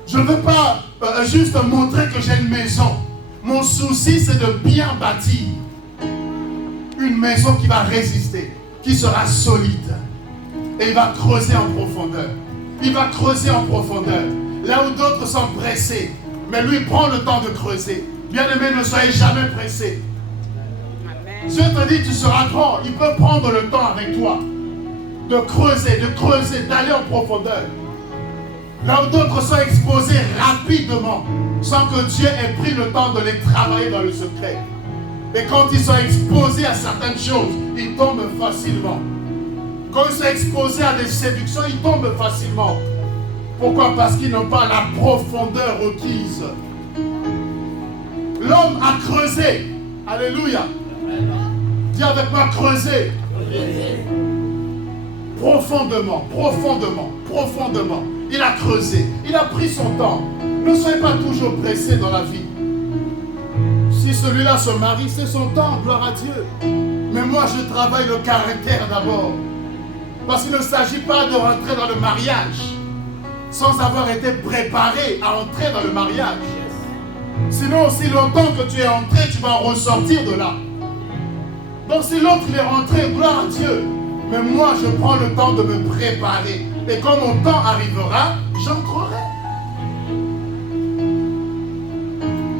Je ne veux pas juste montrer que j'ai une maison. Mon souci, c'est de bien bâtir. Une maison qui va résister, qui sera solide. Et il va creuser en profondeur. Il va creuser en profondeur. Là où d'autres sont pressés. Mais lui, il prend le temps de creuser. Bien-aimé, ne soyez jamais pressés. Dieu te dit, tu seras grand. Il peut prendre le temps avec toi. De creuser, d'aller en profondeur. Là où d'autres sont exposés rapidement, sans que Dieu ait pris le temps de les travailler dans le secret. Et quand ils sont exposés à certaines choses, ils tombent facilement. Quand ils sont exposés à des séductions, ils tombent facilement. Pourquoi? Parce qu'ils n'ont pas la profondeur requise. L'homme a creusé. Alléluia. Dis avec moi, creuser. Profondément, profondément, profondément. Il a creusé. Il a pris son temps. Ne soyez pas toujours pressés dans la vie. Si celui-là se marie, c'est son temps, gloire à Dieu. Mais moi, je travaille le caractère d'abord. Parce qu'il ne s'agit pas de rentrer dans le mariage sans avoir été préparé à entrer dans le mariage. Sinon, aussi longtemps que tu es entré, tu vas en ressortir de là. Donc si l'autre il est rentré, gloire à Dieu. Mais moi, je prends le temps de me préparer. Et quand mon temps arrivera, j'entrerai.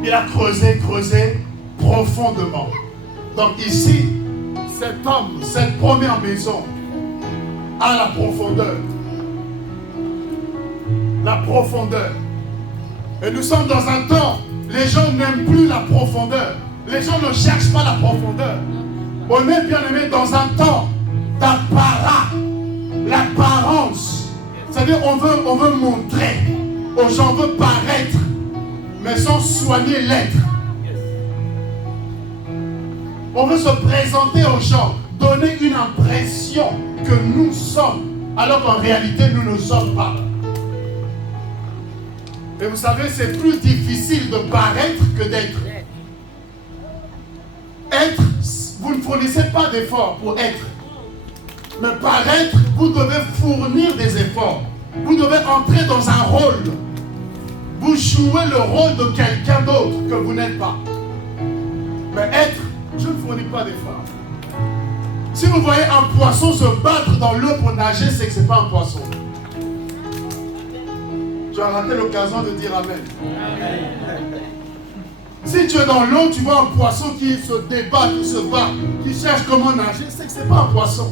Il a creusé profondément. Donc ici, cet homme, cette première maison, a la profondeur. La profondeur. Et nous sommes dans un temps, les gens n'aiment plus la profondeur. Les gens ne cherchent pas la profondeur. On est bien aimé dans un temps d'apparat, l'apparence. C'est-à-dire on veut montrer aux gens, on veut paraître, mais sans soigner l'être. On veut se présenter aux gens, donner une impression que nous sommes, alors qu'en réalité nous ne sommes pas. Et vous savez, c'est plus difficile de paraître que d'être. Être, vous ne fournissez pas d'efforts pour être. Mais paraître, vous devez fournir des efforts. Vous devez entrer dans un rôle. Vous jouez le rôle de quelqu'un d'autre que vous n'êtes pas. Mais être, je ne fournis pas d'efforts. Si vous voyez un poisson se battre dans l'eau pour nager, c'est que ce n'est pas un poisson. Tu as raté l'occasion de dire Amen. Amen. Si tu es dans l'eau, tu vois un poisson qui se débat, qui se bat, qui cherche comment nager, c'est que ce n'est pas un poisson.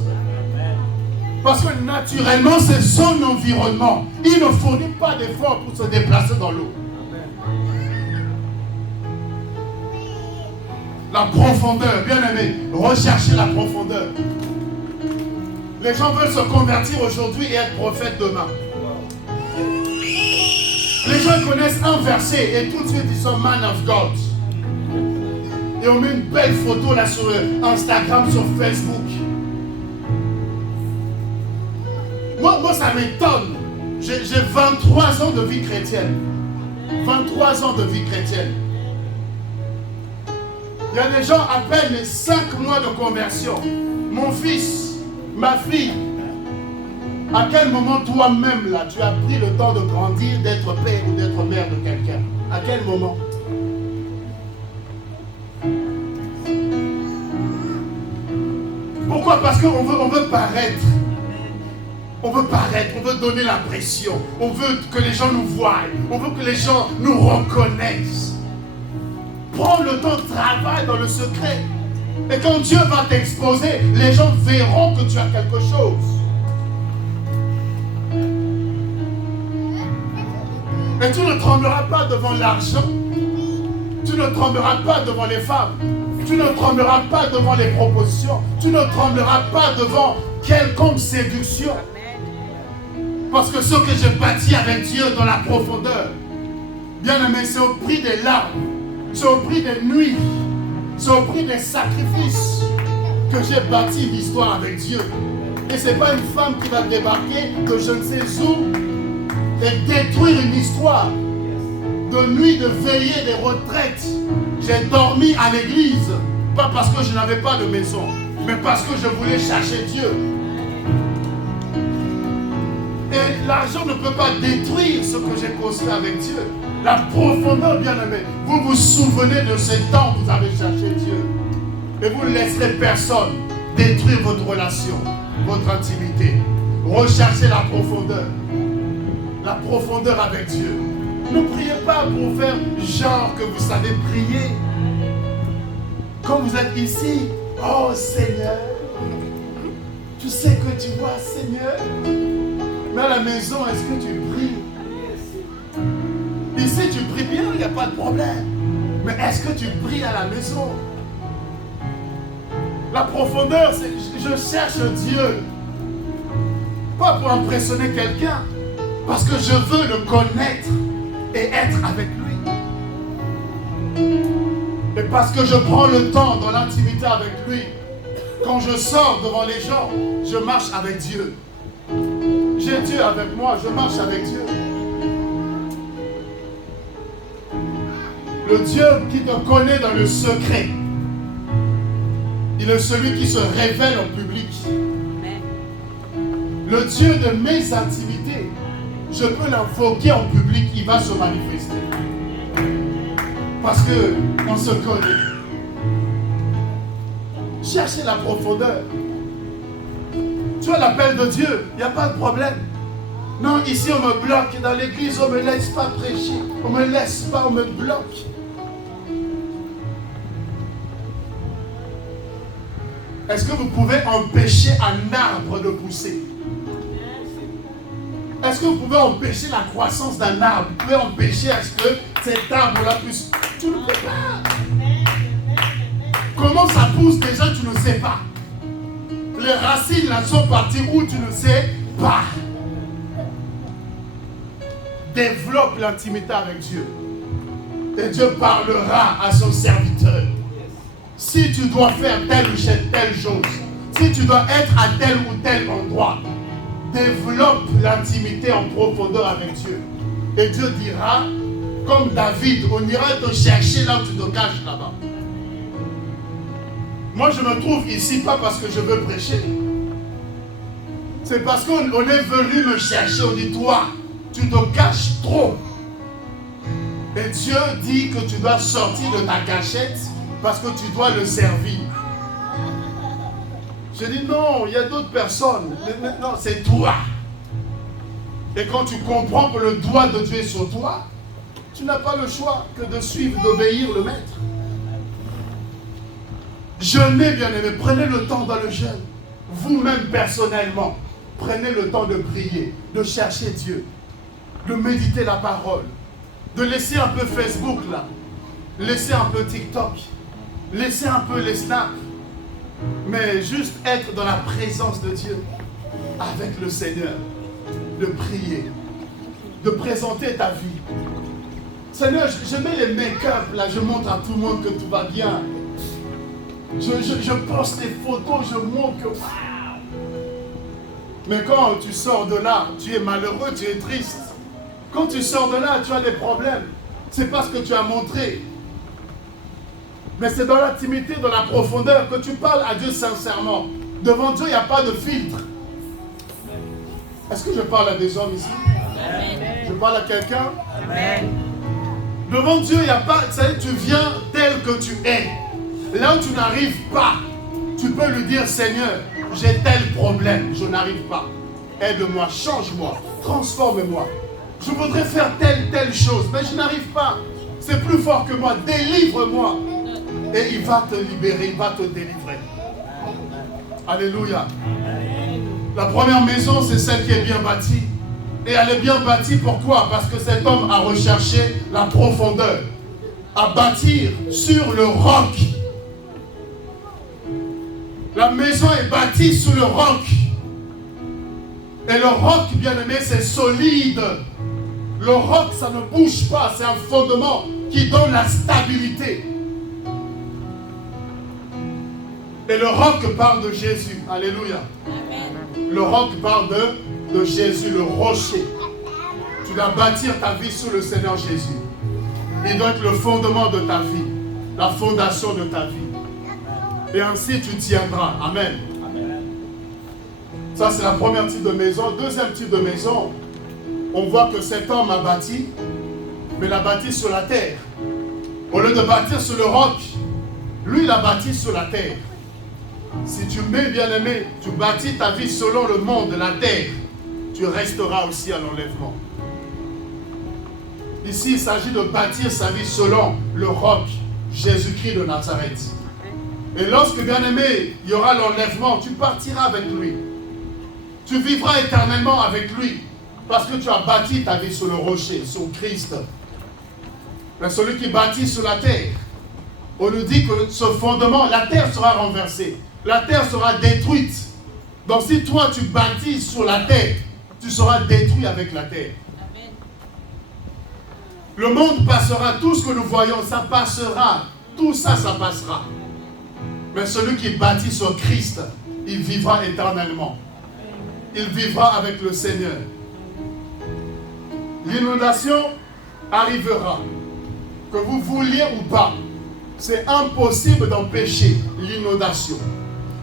Parce que naturellement, c'est son environnement. Il ne fournit pas d'efforts pour se déplacer dans l'eau. La profondeur, bien aimé, recherchez la profondeur. Les gens veulent se convertir aujourd'hui et être prophète demain. Les gens connaissent un verset et tout de suite ils sont man of God. Et on met une belle photo là sur Instagram, sur Facebook. Moi ça m'étonne. J'ai 23 ans de vie chrétienne. 23 ans de vie chrétienne. Il y a des gens à peine 5 mois de conversion. Mon fils, ma fille. À quel moment toi-même là, tu as pris le temps de grandir, d'être père ou d'être mère de quelqu'un? À quel moment? Pourquoi? Parce qu'on veut paraître. On veut paraître, on veut donner l'impression. On veut que les gens nous voient. On veut que les gens nous reconnaissent. Prends le temps de travail dans le secret. Et quand Dieu va t'exposer, les gens verront que tu as quelque chose. Et tu ne trembleras pas devant l'argent. Tu ne trembleras pas devant les femmes. Tu ne trembleras pas devant les propositions. Tu ne trembleras pas devant quelconque séduction. Parce que ce que j'ai bâti avec Dieu dans la profondeur, bien aimé, c'est au prix des larmes, c'est au prix des nuits, c'est au prix des sacrifices que j'ai bâti l'histoire avec Dieu. Et ce n'est pas une femme qui va débarquer de je ne sais où et détruire une histoire. de nuits de veillées, des retraites. J'ai dormi à l'église, pas parce que je n'avais pas de maison, mais parce que je voulais chercher Dieu. Et l'argent ne peut pas détruire ce que j'ai construit avec Dieu. La profondeur, bien-aimé. Vous vous souvenez de ce temps où vous avez cherché Dieu. Et vous ne laisserez personne détruire votre relation, votre intimité. Recherchez la profondeur. La profondeur avec Dieu. Ne priez pas pour faire genre que vous savez prier. Quand vous êtes ici, oh Seigneur, tu sais que tu vois, Seigneur. Mais à la maison, est-ce que tu pries? Ici, tu pries bien, il n'y a pas de problème. Mais est-ce que tu pries à la maison? La profondeur, c'est je cherche Dieu. Pas pour impressionner quelqu'un, parce que je veux le connaître et être avec lui. Et parce que je prends le temps dans l'intimité avec lui. Quand je sors devant les gens, je marche avec Dieu. J'ai Dieu avec moi, je marche avec Dieu. Le Dieu qui te connaît dans le secret, il est celui qui se révèle en public. Le Dieu de mes intimités, je peux l'invoquer en public, il va se manifester. Parce qu'on se connaît. Cherchez la profondeur. Tu as l'appel de Dieu, il n'y a pas de problème. Non, ici on me bloque, dans l'église on ne me laisse pas prêcher, on ne me laisse pas, on me bloque. Est-ce que vous pouvez empêcher un arbre de pousser? Est-ce que vous pouvez empêcher la croissance d'un arbre? Vous pouvez empêcher à ce que cet arbre-là puisse... Tu ne peux pas. Comment ça pousse déjà, tu ne sais pas. Les racines là sont parties où tu ne sais pas. Développe l'intimité avec Dieu. Et Dieu parlera à son serviteur. Si tu dois faire telle ou telle chose, si tu dois être à tel ou tel endroit, développe l'intimité en profondeur avec Dieu. Et Dieu dira, comme David, on ira te chercher là où tu te caches là-bas. Moi je me trouve ici pas parce que je veux prêcher. C'est parce qu'on est venu me chercher. On dit, toi, tu te caches trop. Et Dieu dit que tu dois sortir de ta cachette parce que tu dois le servir. Je dis non, il y a d'autres personnes. Non, c'est toi. Et quand tu comprends que le doigt de Dieu est sur toi, tu n'as pas le choix que de suivre, d'obéir le maître. Jeûnez, bien-aimés, prenez le temps dans le jeûne. Vous-même personnellement, prenez le temps de prier, de chercher Dieu, de méditer la parole, de laisser un peu Facebook là, laisser un peu TikTok, laisser un peu les snaps, mais juste être dans la présence de Dieu, avec le Seigneur, de prier, de présenter ta vie. Seigneur, je mets les make-up là, je montre à tout le monde que tout va bien. Je poste des photos, je montre que... Mais quand tu sors de là, tu es malheureux, tu es triste. Quand tu sors de là, tu as des problèmes. C'est pas ce que tu as montré. Mais c'est dans l'intimité, dans la profondeur que tu parles à Dieu sincèrement. Devant Dieu, il n'y a pas de filtre. Est-ce que je parle à des hommes ici? Amen. Je parle à quelqu'un? Devant Dieu, il n'y a pas... Tu sais, tu viens tel que tu es. Là où tu n'arrives pas, tu peux lui dire, Seigneur, j'ai tel problème, je n'arrive pas. Aide-moi, change-moi, transforme-moi. Je voudrais faire telle chose, mais je n'arrive pas. C'est plus fort que moi, délivre-moi. Et il va te libérer, il va te délivrer. Alléluia. La première maison, c'est celle qui est bien bâtie. Et elle est bien bâtie, pourquoi? Parce que cet homme a recherché la profondeur. À bâtir sur le roc. La maison est bâtie sous le roc. Et le roc, bien aimé, c'est solide. Le roc, ça ne bouge pas. C'est un fondement qui donne la stabilité. Et le roc parle de Jésus. Alléluia. Amen. Le roc parle de Jésus, le rocher. Tu dois bâtir ta vie sous le Seigneur Jésus. Il doit être le fondement de ta vie, la fondation de ta vie. Et ainsi tu tiendras. Amen. Ça, c'est la première type de maison. Deuxième type de maison, on voit que cet homme a bâti, mais il a bâti sur la terre. Au lieu de bâtir sur le roc, lui, il a bâti sur la terre. Si tu mets, bien-aimé, tu bâtis ta vie selon le monde, la terre, tu resteras aussi à l'enlèvement. Ici, il s'agit de bâtir sa vie selon le roc, Jésus-Christ de Nazareth. Et lorsque, bien-aimé, il y aura l'enlèvement, tu partiras avec lui. Tu vivras éternellement avec lui. Parce que tu as bâti ta vie sur le rocher, sur Christ. Mais celui qui bâtit sur la terre, on nous dit que ce fondement, la terre sera renversée. La terre sera détruite. Donc si toi tu bâtis sur la terre, tu seras détruit avec la terre. Amen. Le monde passera, tout ce que nous voyons, ça passera. Tout ça, ça passera. Mais celui qui bâtit sur Christ, il vivra éternellement. Il vivra avec le Seigneur. L'inondation arrivera. Que vous vouliez ou pas, c'est impossible d'empêcher l'inondation.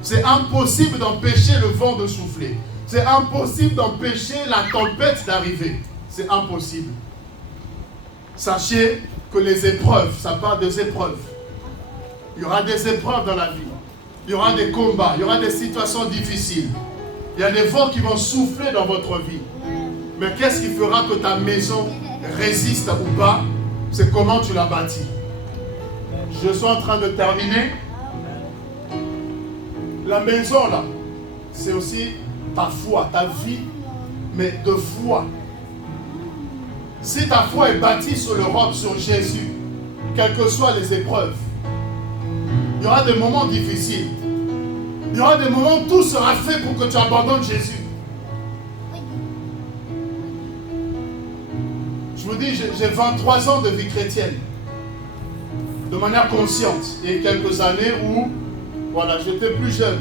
C'est impossible d'empêcher le vent de souffler. C'est impossible d'empêcher la tempête d'arriver. C'est impossible. Sachez que les épreuves, ça parle des épreuves. Il y aura des épreuves dans la vie. Il y aura des combats, il y aura des situations difficiles. Il y a des vents qui vont souffler dans votre vie. Mais qu'est-ce qui fera que ta maison résiste ou pas? C'est comment tu l'as bâtie. Je suis en train de terminer. La maison là, c'est aussi ta foi, ta vie, mais de foi. Si ta foi est bâtie sur le roc, sur Jésus, quelles que soient les épreuves, il y aura des moments difficiles. Il y aura des moments où tout sera fait pour que tu abandonnes Jésus. Je vous dis, j'ai 23 ans de vie chrétienne. De manière consciente. Il y a quelques années où, voilà, j'étais plus jeune.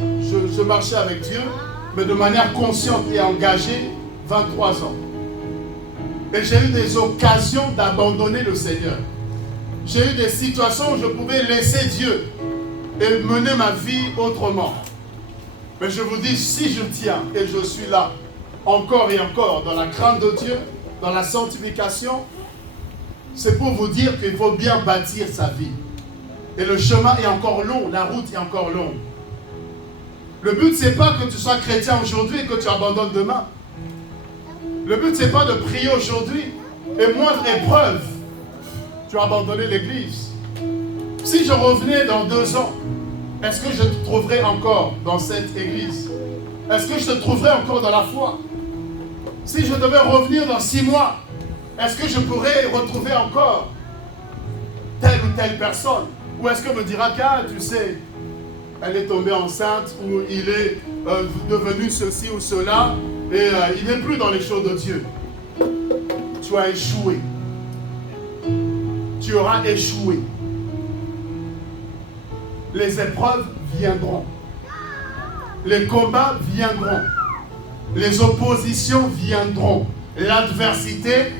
Je marchais avec Dieu, mais de manière consciente et engagée, 23 ans. Et j'ai eu des occasions d'abandonner le Seigneur. J'ai eu des situations où je pouvais laisser Dieu et mener ma vie autrement. Mais je vous dis, si je tiens et je suis là, encore et encore, dans la crainte de Dieu, dans la sanctification, c'est pour vous dire qu'il faut bien bâtir sa vie. Et le chemin est encore long, la route est encore longue. Le but, ce n'est pas que tu sois chrétien aujourd'hui et que tu abandonnes demain. Le but, ce n'est pas de prier aujourd'hui et moindre épreuve, tu as abandonné l'église. Si je revenais dans 2 ans, est-ce que je te trouverai encore dans cette église? Est-ce que je te trouverai encore dans la foi? Si je devais revenir dans 6 mois, est-ce que je pourrais retrouver encore telle ou telle personne? Ou est-ce que me dira que, tu sais, elle est tombée enceinte ou il est devenu ceci ou cela et il n'est plus dans les choses de Dieu? Tu as échoué. Tu auras échoué. Les épreuves viendront. Les combats viendront. Les oppositions viendront. L'adversité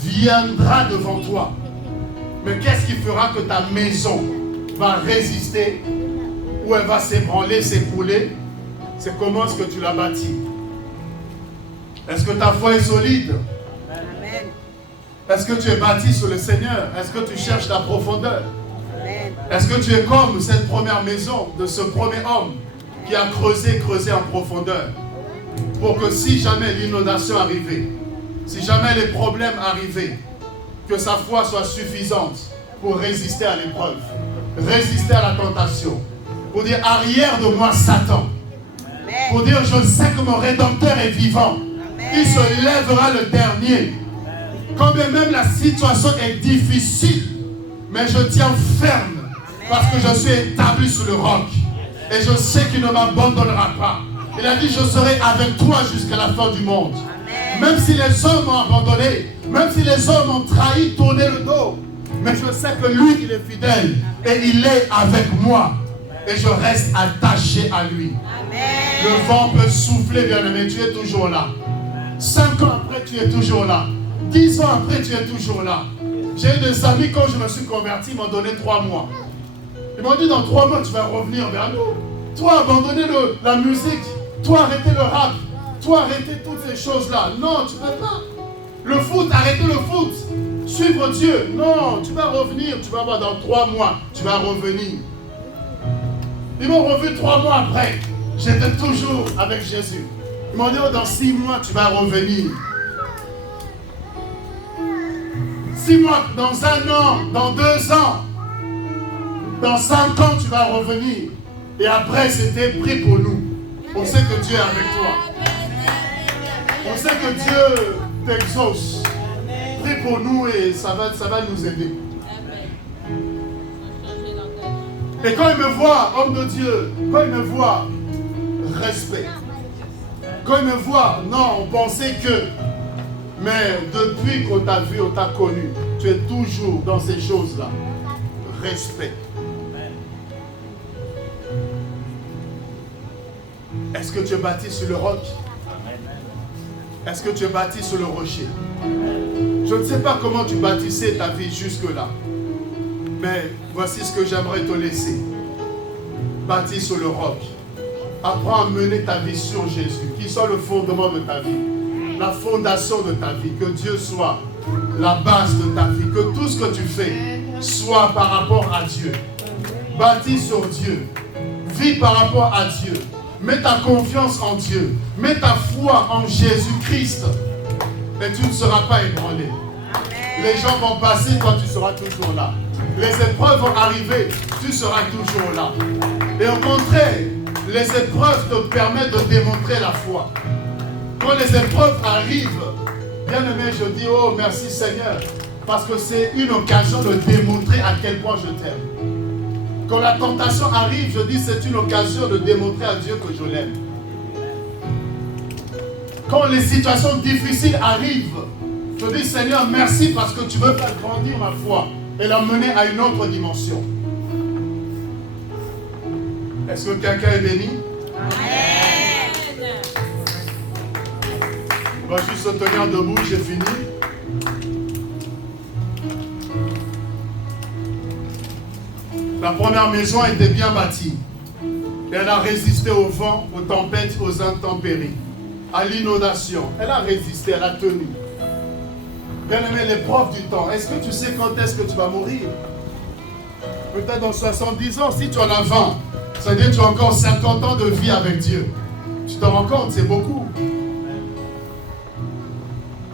viendra devant toi. Mais qu'est-ce qui fera que ta maison va résister ou elle va s'ébranler, s'écrouler? C'est comment est-ce que tu l'as bâtie. Est-ce que ta foi est solide? Amen. Est-ce que tu es bâti sur le Seigneur? Est-ce que tu cherches la profondeur? Amen. Est-ce que tu es comme cette première maison de ce premier homme qui a creusé en profondeur pour que si jamais l'inondation arrivait, si jamais les problèmes arrivaient, que sa foi soit suffisante pour résister à l'épreuve, résister à la tentation, pour dire arrière de moi Satan, pour dire je sais que mon Rédempteur est vivant, il se lèvera le dernier. Quand bien même la situation est difficile, mais je tiens ferme parce que je suis établi sur le roc et je sais qu'il ne m'abandonnera pas. Il a dit je serai avec toi jusqu'à la fin du monde. Même si les hommes m'ont abandonné, même si les hommes m'ont trahi, tourné le dos, mais je sais que lui, il est fidèle et il est avec moi et je reste attaché à lui. Amen. Le vent peut souffler, bien-aimé, tu es toujours là. 5 ans après, tu es toujours là. 10 ans après, tu es toujours là. J'ai eu des amis, quand je me suis converti, ils m'ont donné 3 mois. Ils m'ont dit, dans 3 mois, tu vas revenir vers nous. Toi, abandonner la musique. Toi, arrêter le rap. Toi, arrêter toutes ces choses-là. Non, tu ne peux pas. Le foot, arrêter le foot. Suivre Dieu. Non, tu vas revenir. Tu vas voir dans 3 mois, tu vas revenir. Ils m'ont revu 3 mois après. J'étais toujours avec Jésus. Ils m'ont dit, oh, dans 6 mois, tu vas revenir. 6 mois, dans 1 an, dans 2 ans, dans 5 ans, tu vas revenir. Et après, c'était pris pour nous. On sait que Dieu est avec toi. On sait que Dieu t'exauce. Prie pour nous et ça va nous aider. Et quand il me voit, homme de Dieu, quand il me voit, respect. Quand il me voit, non, on pensait que. Mais depuis qu'on t'a vu, on t'a connu, tu es toujours dans ces choses-là. Respect. Est-ce que tu es bâti sur le roc? Est-ce que tu es bâti sur le rocher? Je ne sais pas comment tu bâtissais ta vie jusque-là. Mais voici ce que j'aimerais te laisser. Bâti sur le roc. Apprends à mener ta vie sur Jésus, qui soit le fondement de ta vie. La fondation de ta vie, que Dieu soit la base de ta vie, que tout ce que tu fais soit par rapport à Dieu. Bâti sur Dieu. Vis par rapport à Dieu. Mets ta confiance en Dieu. Mets ta foi en Jésus-Christ. Et tu ne seras pas ébranlé. Les gens vont passer, toi tu seras toujours là. Les épreuves vont arriver, tu seras toujours là. Et au contraire, les épreuves te permettent de démontrer la foi. Quand les épreuves arrivent, bien aimé, je dis, oh merci Seigneur, parce que c'est une occasion de démontrer à quel point je t'aime. Quand la tentation arrive, je dis, c'est une occasion de démontrer à Dieu que je l'aime. Quand les situations difficiles arrivent, je dis, Seigneur, merci parce que tu veux faire grandir ma foi et la mener à une autre dimension. Est-ce que quelqu'un est béni? Amen. On va juste se tenir debout, j'ai fini. La première maison était bien bâtie. Elle a résisté au vent, aux tempêtes, aux intempéries, à l'inondation. Elle a résisté, elle a tenu. Bien aimé, l'épreuve du temps. Est-ce que tu sais quand est-ce que tu vas mourir? Peut-être dans 70 ans, si tu en as 20. C'est-à-dire que tu as encore 50 ans de vie avec Dieu. Tu te rends compte, c'est beaucoup.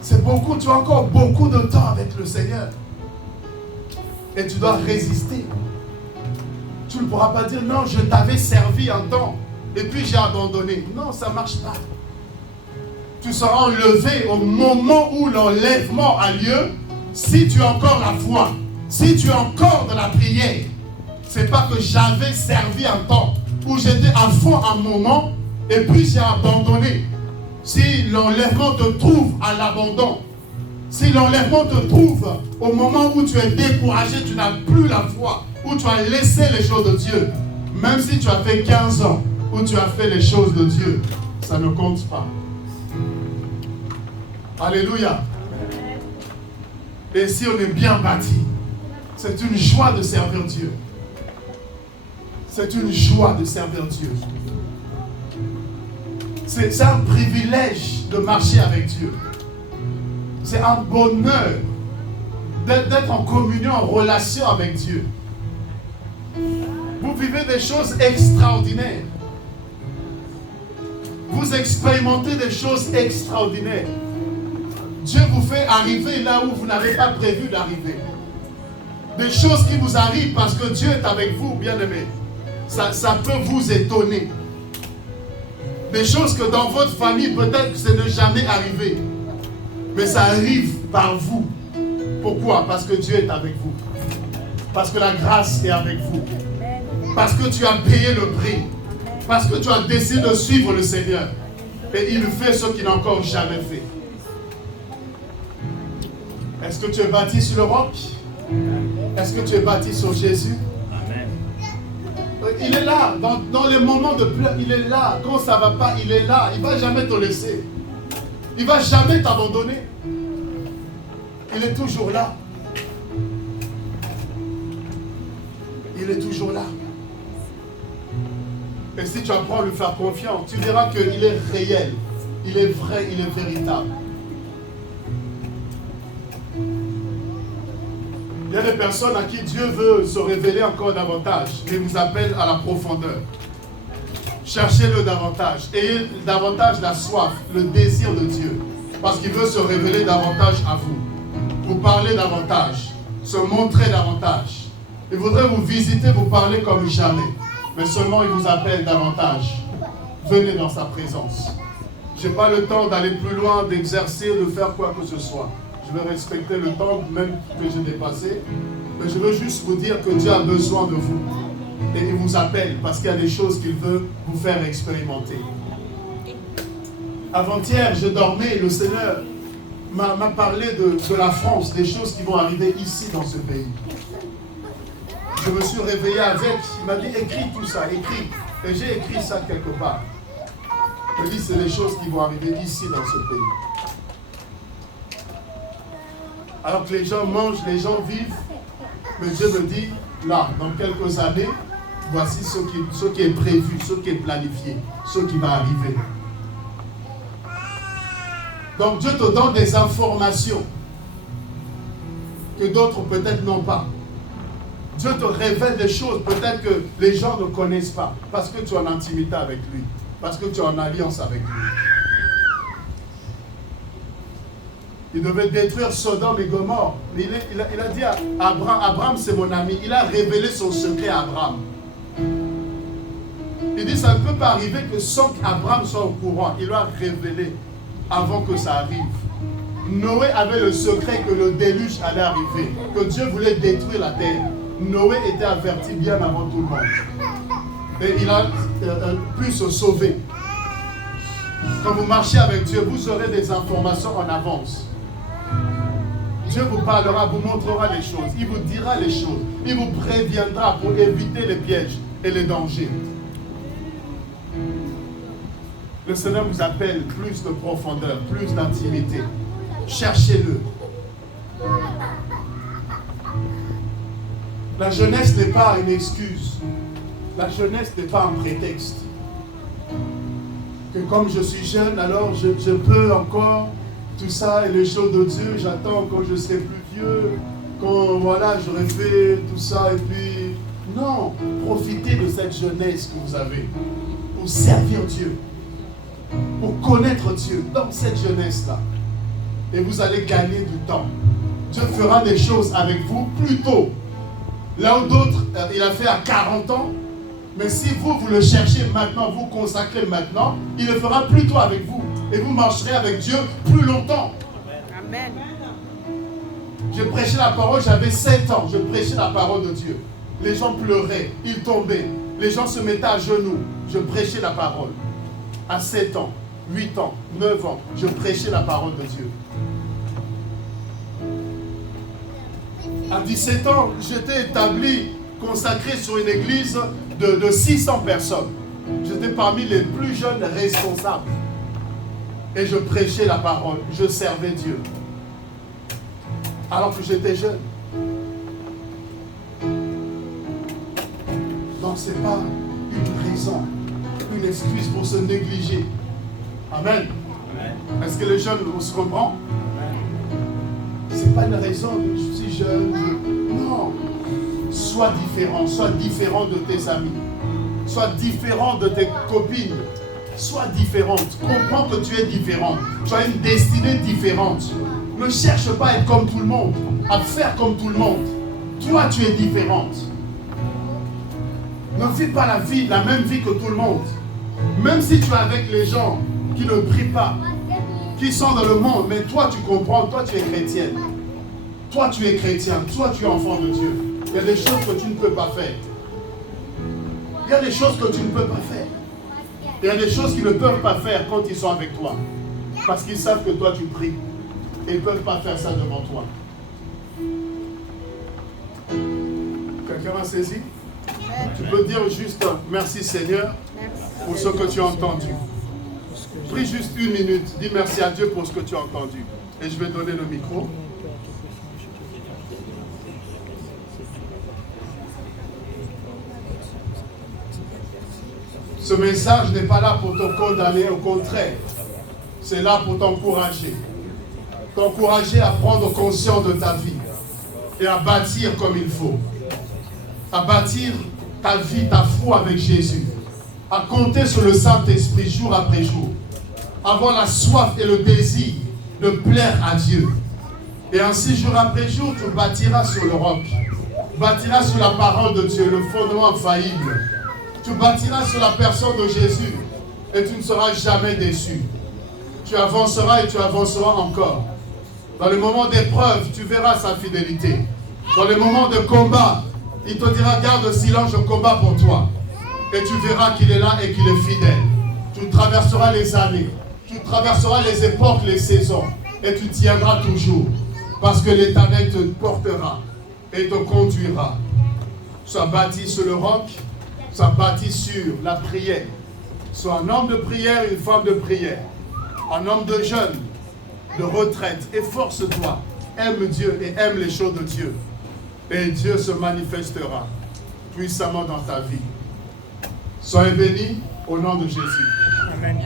C'est beaucoup, tu as encore beaucoup de temps avec le Seigneur. Et tu dois résister. Tu ne pourras pas dire, non, je t'avais servi un temps, et puis j'ai abandonné. Non, ça ne marche pas. Tu seras enlevé au moment où l'enlèvement a lieu, si tu as encore la foi, si tu es encore dans la prière. Ce n'est pas que j'avais servi un temps, où j'étais à fond un moment, et puis j'ai abandonné. Si l'enlèvement te trouve à l'abandon, si l'enlèvement te trouve au moment où tu es découragé, tu n'as plus la foi, où tu as laissé les choses de Dieu, même si tu as fait 15 ans, où tu as fait les choses de Dieu, ça ne compte pas. Alléluia. Et si on est bien bâti, c'est une joie de servir Dieu. C'est une joie de servir Dieu. C'est un privilège de marcher avec Dieu. C'est un bonheur d'être en communion, en relation avec Dieu. Vous vivez des choses extraordinaires. Vous expérimentez des choses extraordinaires. Dieu vous fait arriver là où vous n'avez pas prévu d'arriver. Des choses qui vous arrivent parce que Dieu est avec vous, bien-aimés. Ça peut vous étonner. Des choses que dans votre famille, peut-être que ça n'est jamais arrivé. Mais ça arrive par vous. Pourquoi? Parce que Dieu est avec vous. Parce que la grâce est avec vous. Parce que tu as payé le prix. Parce que tu as décidé de suivre le Seigneur. Et il fait ce qu'il n'a encore jamais fait. Est-ce que tu es bâti sur le roc? Est-ce que tu es bâti sur Jésus? Il est là, dans les moments de pleurs, il est là. Quand ça ne va pas, il est là. Il ne va jamais te laisser. Il ne va jamais t'abandonner. Il est toujours là. il est toujours là. Et si tu apprends à lui faire confiance, tu verras qu'il est réel, il est vrai, il est véritable. Il y a des personnes à qui Dieu veut se révéler encore davantage. Il vous appelle à la profondeur. Cherchez-le davantage. Ayez davantage la soif, le désir de Dieu. Parce qu'il veut se révéler davantage à vous. Vous parler davantage. Se montrer davantage. Il voudrait vous visiter, vous parler comme jamais. Mais seulement il vous appelle davantage. Venez dans sa présence. Je n'ai pas le temps d'aller plus loin, d'exercer, de faire quoi que ce soit. Je veux respecter le temps même que j'ai dépassé. Mais je veux juste vous dire que Dieu a besoin de vous. Et il vous appelle parce qu'il y a des choses qu'il veut vous faire expérimenter. Avant-hier, je dormais et le Seigneur m'a parlé de la France, des choses qui vont arriver ici dans ce pays. Je me suis réveillé avec, il m'a dit écris tout ça, écris. Et j'ai écrit ça quelque part. Il m'a dit c'est les choses qui vont arriver ici dans ce pays. Alors que les gens mangent, les gens vivent, mais Dieu me dit, là, dans quelques années, voici ce qui est prévu, ce qui est planifié, ce qui va arriver. Donc Dieu te donne des informations que d'autres peut-être n'ont pas. Dieu te révèle des choses peut-être que les gens ne connaissent pas, parce que tu es en intimité avec lui, parce que tu es en alliance avec lui. Il devait détruire Sodome et Gomorrhe. Mais il a dit à Abraham, Abraham c'est mon ami. Il a révélé son secret à Abraham. Il dit ça ne peut pas arriver que sans qu'Abraham soit au courant. Il l'a révélé avant que ça arrive. Noé avait le secret que le déluge allait arriver, que Dieu voulait détruire la terre. Noé était averti bien avant tout le monde. Et il a pu se sauver. Quand vous marchez avec Dieu, vous aurez des informations en avance. Dieu vous parlera, vous montrera les choses, il vous dira les choses, il vous préviendra pour éviter les pièges et les dangers. Le Seigneur vous appelle plus de profondeur, plus d'intimité. Cherchez-le. La jeunesse n'est pas une excuse. La jeunesse n'est pas un prétexte. Que comme je suis jeune, alors je peux encore tout ça et les choses de Dieu, j'attends quand je serai plus vieux, quand voilà, j'aurai fait tout ça et puis... Non, profitez de cette jeunesse que vous avez pour servir Dieu, pour connaître Dieu dans cette jeunesse-là. Et vous allez gagner du temps. Dieu fera des choses avec vous plus tôt. Là où d'autres, il a fait à 40 ans, mais si vous le cherchez maintenant, vous consacrez maintenant, il le fera plus tôt avec vous. Et vous marcherez avec Dieu plus longtemps. Amen. J'ai prêché la parole, j'avais 7 ans. Je prêchais la parole de Dieu. Les gens pleuraient, ils tombaient. Les gens se mettaient à genoux. Je prêchais la parole. À 7 ans, 8 ans, 9 ans, je prêchais la parole de Dieu. À 17 ans, j'étais établi, consacré sur une église de 600 personnes. J'étais parmi les plus jeunes responsables. Et je prêchais la parole, je servais Dieu. Alors que j'étais jeune. Donc ce n'est pas une raison, une excuse pour se négliger. Amen. Est-ce que les jeunes se comprennent? Ce n'est pas une raison, je suis jeune. Non. Sois différent de tes amis. Sois différent de tes copines. Sois différente. Comprends que tu es différente. Tu as une destinée différente. Ne cherche pas à être comme tout le monde, à faire comme tout le monde. Toi, tu es différente. Ne vis pas la même vie que tout le monde. Même si tu es avec les gens qui ne prient pas, qui sont dans le monde, mais toi, tu comprends, toi, tu es chrétienne. Toi, tu es chrétien. Toi, tu es enfant de Dieu. Il y a des choses que tu ne peux pas faire. Il y a des choses que tu ne peux pas faire. Il y a des choses qu'ils ne peuvent pas faire quand ils sont avec toi. Parce qu'ils savent que toi tu pries. Et ils ne peuvent pas faire ça devant toi. Quelqu'un a saisi? Tu peux dire juste merci Seigneur pour ce que tu as entendu. Prie juste 1 minute. Dis merci à Dieu pour ce que tu as entendu. Et je vais donner le micro. Ce message n'est pas là pour te condamner, au contraire. C'est là pour t'encourager. T'encourager à prendre conscience de ta vie et à bâtir comme il faut. À bâtir ta vie, ta foi avec Jésus. À compter sur le Saint-Esprit jour après jour. Avoir la soif et le désir de plaire à Dieu. Et ainsi, jour après jour, tu bâtiras sur le roc. Tu bâtiras sur la parole de Dieu, le fondement infaillible. Tu bâtiras sur la personne de Jésus et tu ne seras jamais déçu. Tu avanceras et tu avanceras encore. Dans les moments d'épreuve, tu verras sa fidélité. Dans les moments de combat, il te dira, garde silence, je combats pour toi. Et tu verras qu'il est là et qu'il est fidèle. Tu traverseras les années, tu traverseras les époques, les saisons, et tu tiendras toujours. Parce que l'Éternel te portera et te conduira. Sois bâti sur le roc, sois bâti sur la prière. Sois un homme de prière, une femme de prière. Un homme de jeûne, de retraite. Efforce-toi, aime Dieu et aime les choses de Dieu. Et Dieu se manifestera puissamment dans ta vie. Soyez bénis au nom de Jésus. Amen.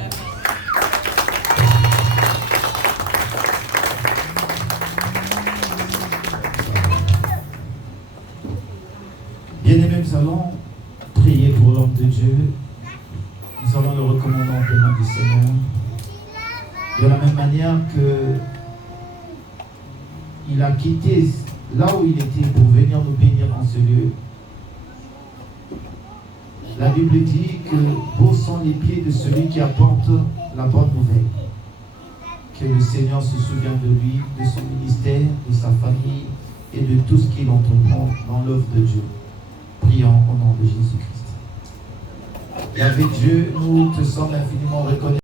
Bien-aimés, nous allons prier pour l'homme de Dieu. Nous allons le recommander en plein nom du Seigneur. De la même manière que il a quitté là où il était pour venir nous bénir en ce lieu. La Bible dit que beaux sont les pieds de celui qui apporte la bonne nouvelle. Que le Seigneur se souvienne de lui, de son ministère, de sa famille et de tout ce qu'il entreprend dans l'œuvre de Dieu. Prions au nom de Jésus-Christ. Et avec Dieu, nous te sommes infiniment reconnaissants.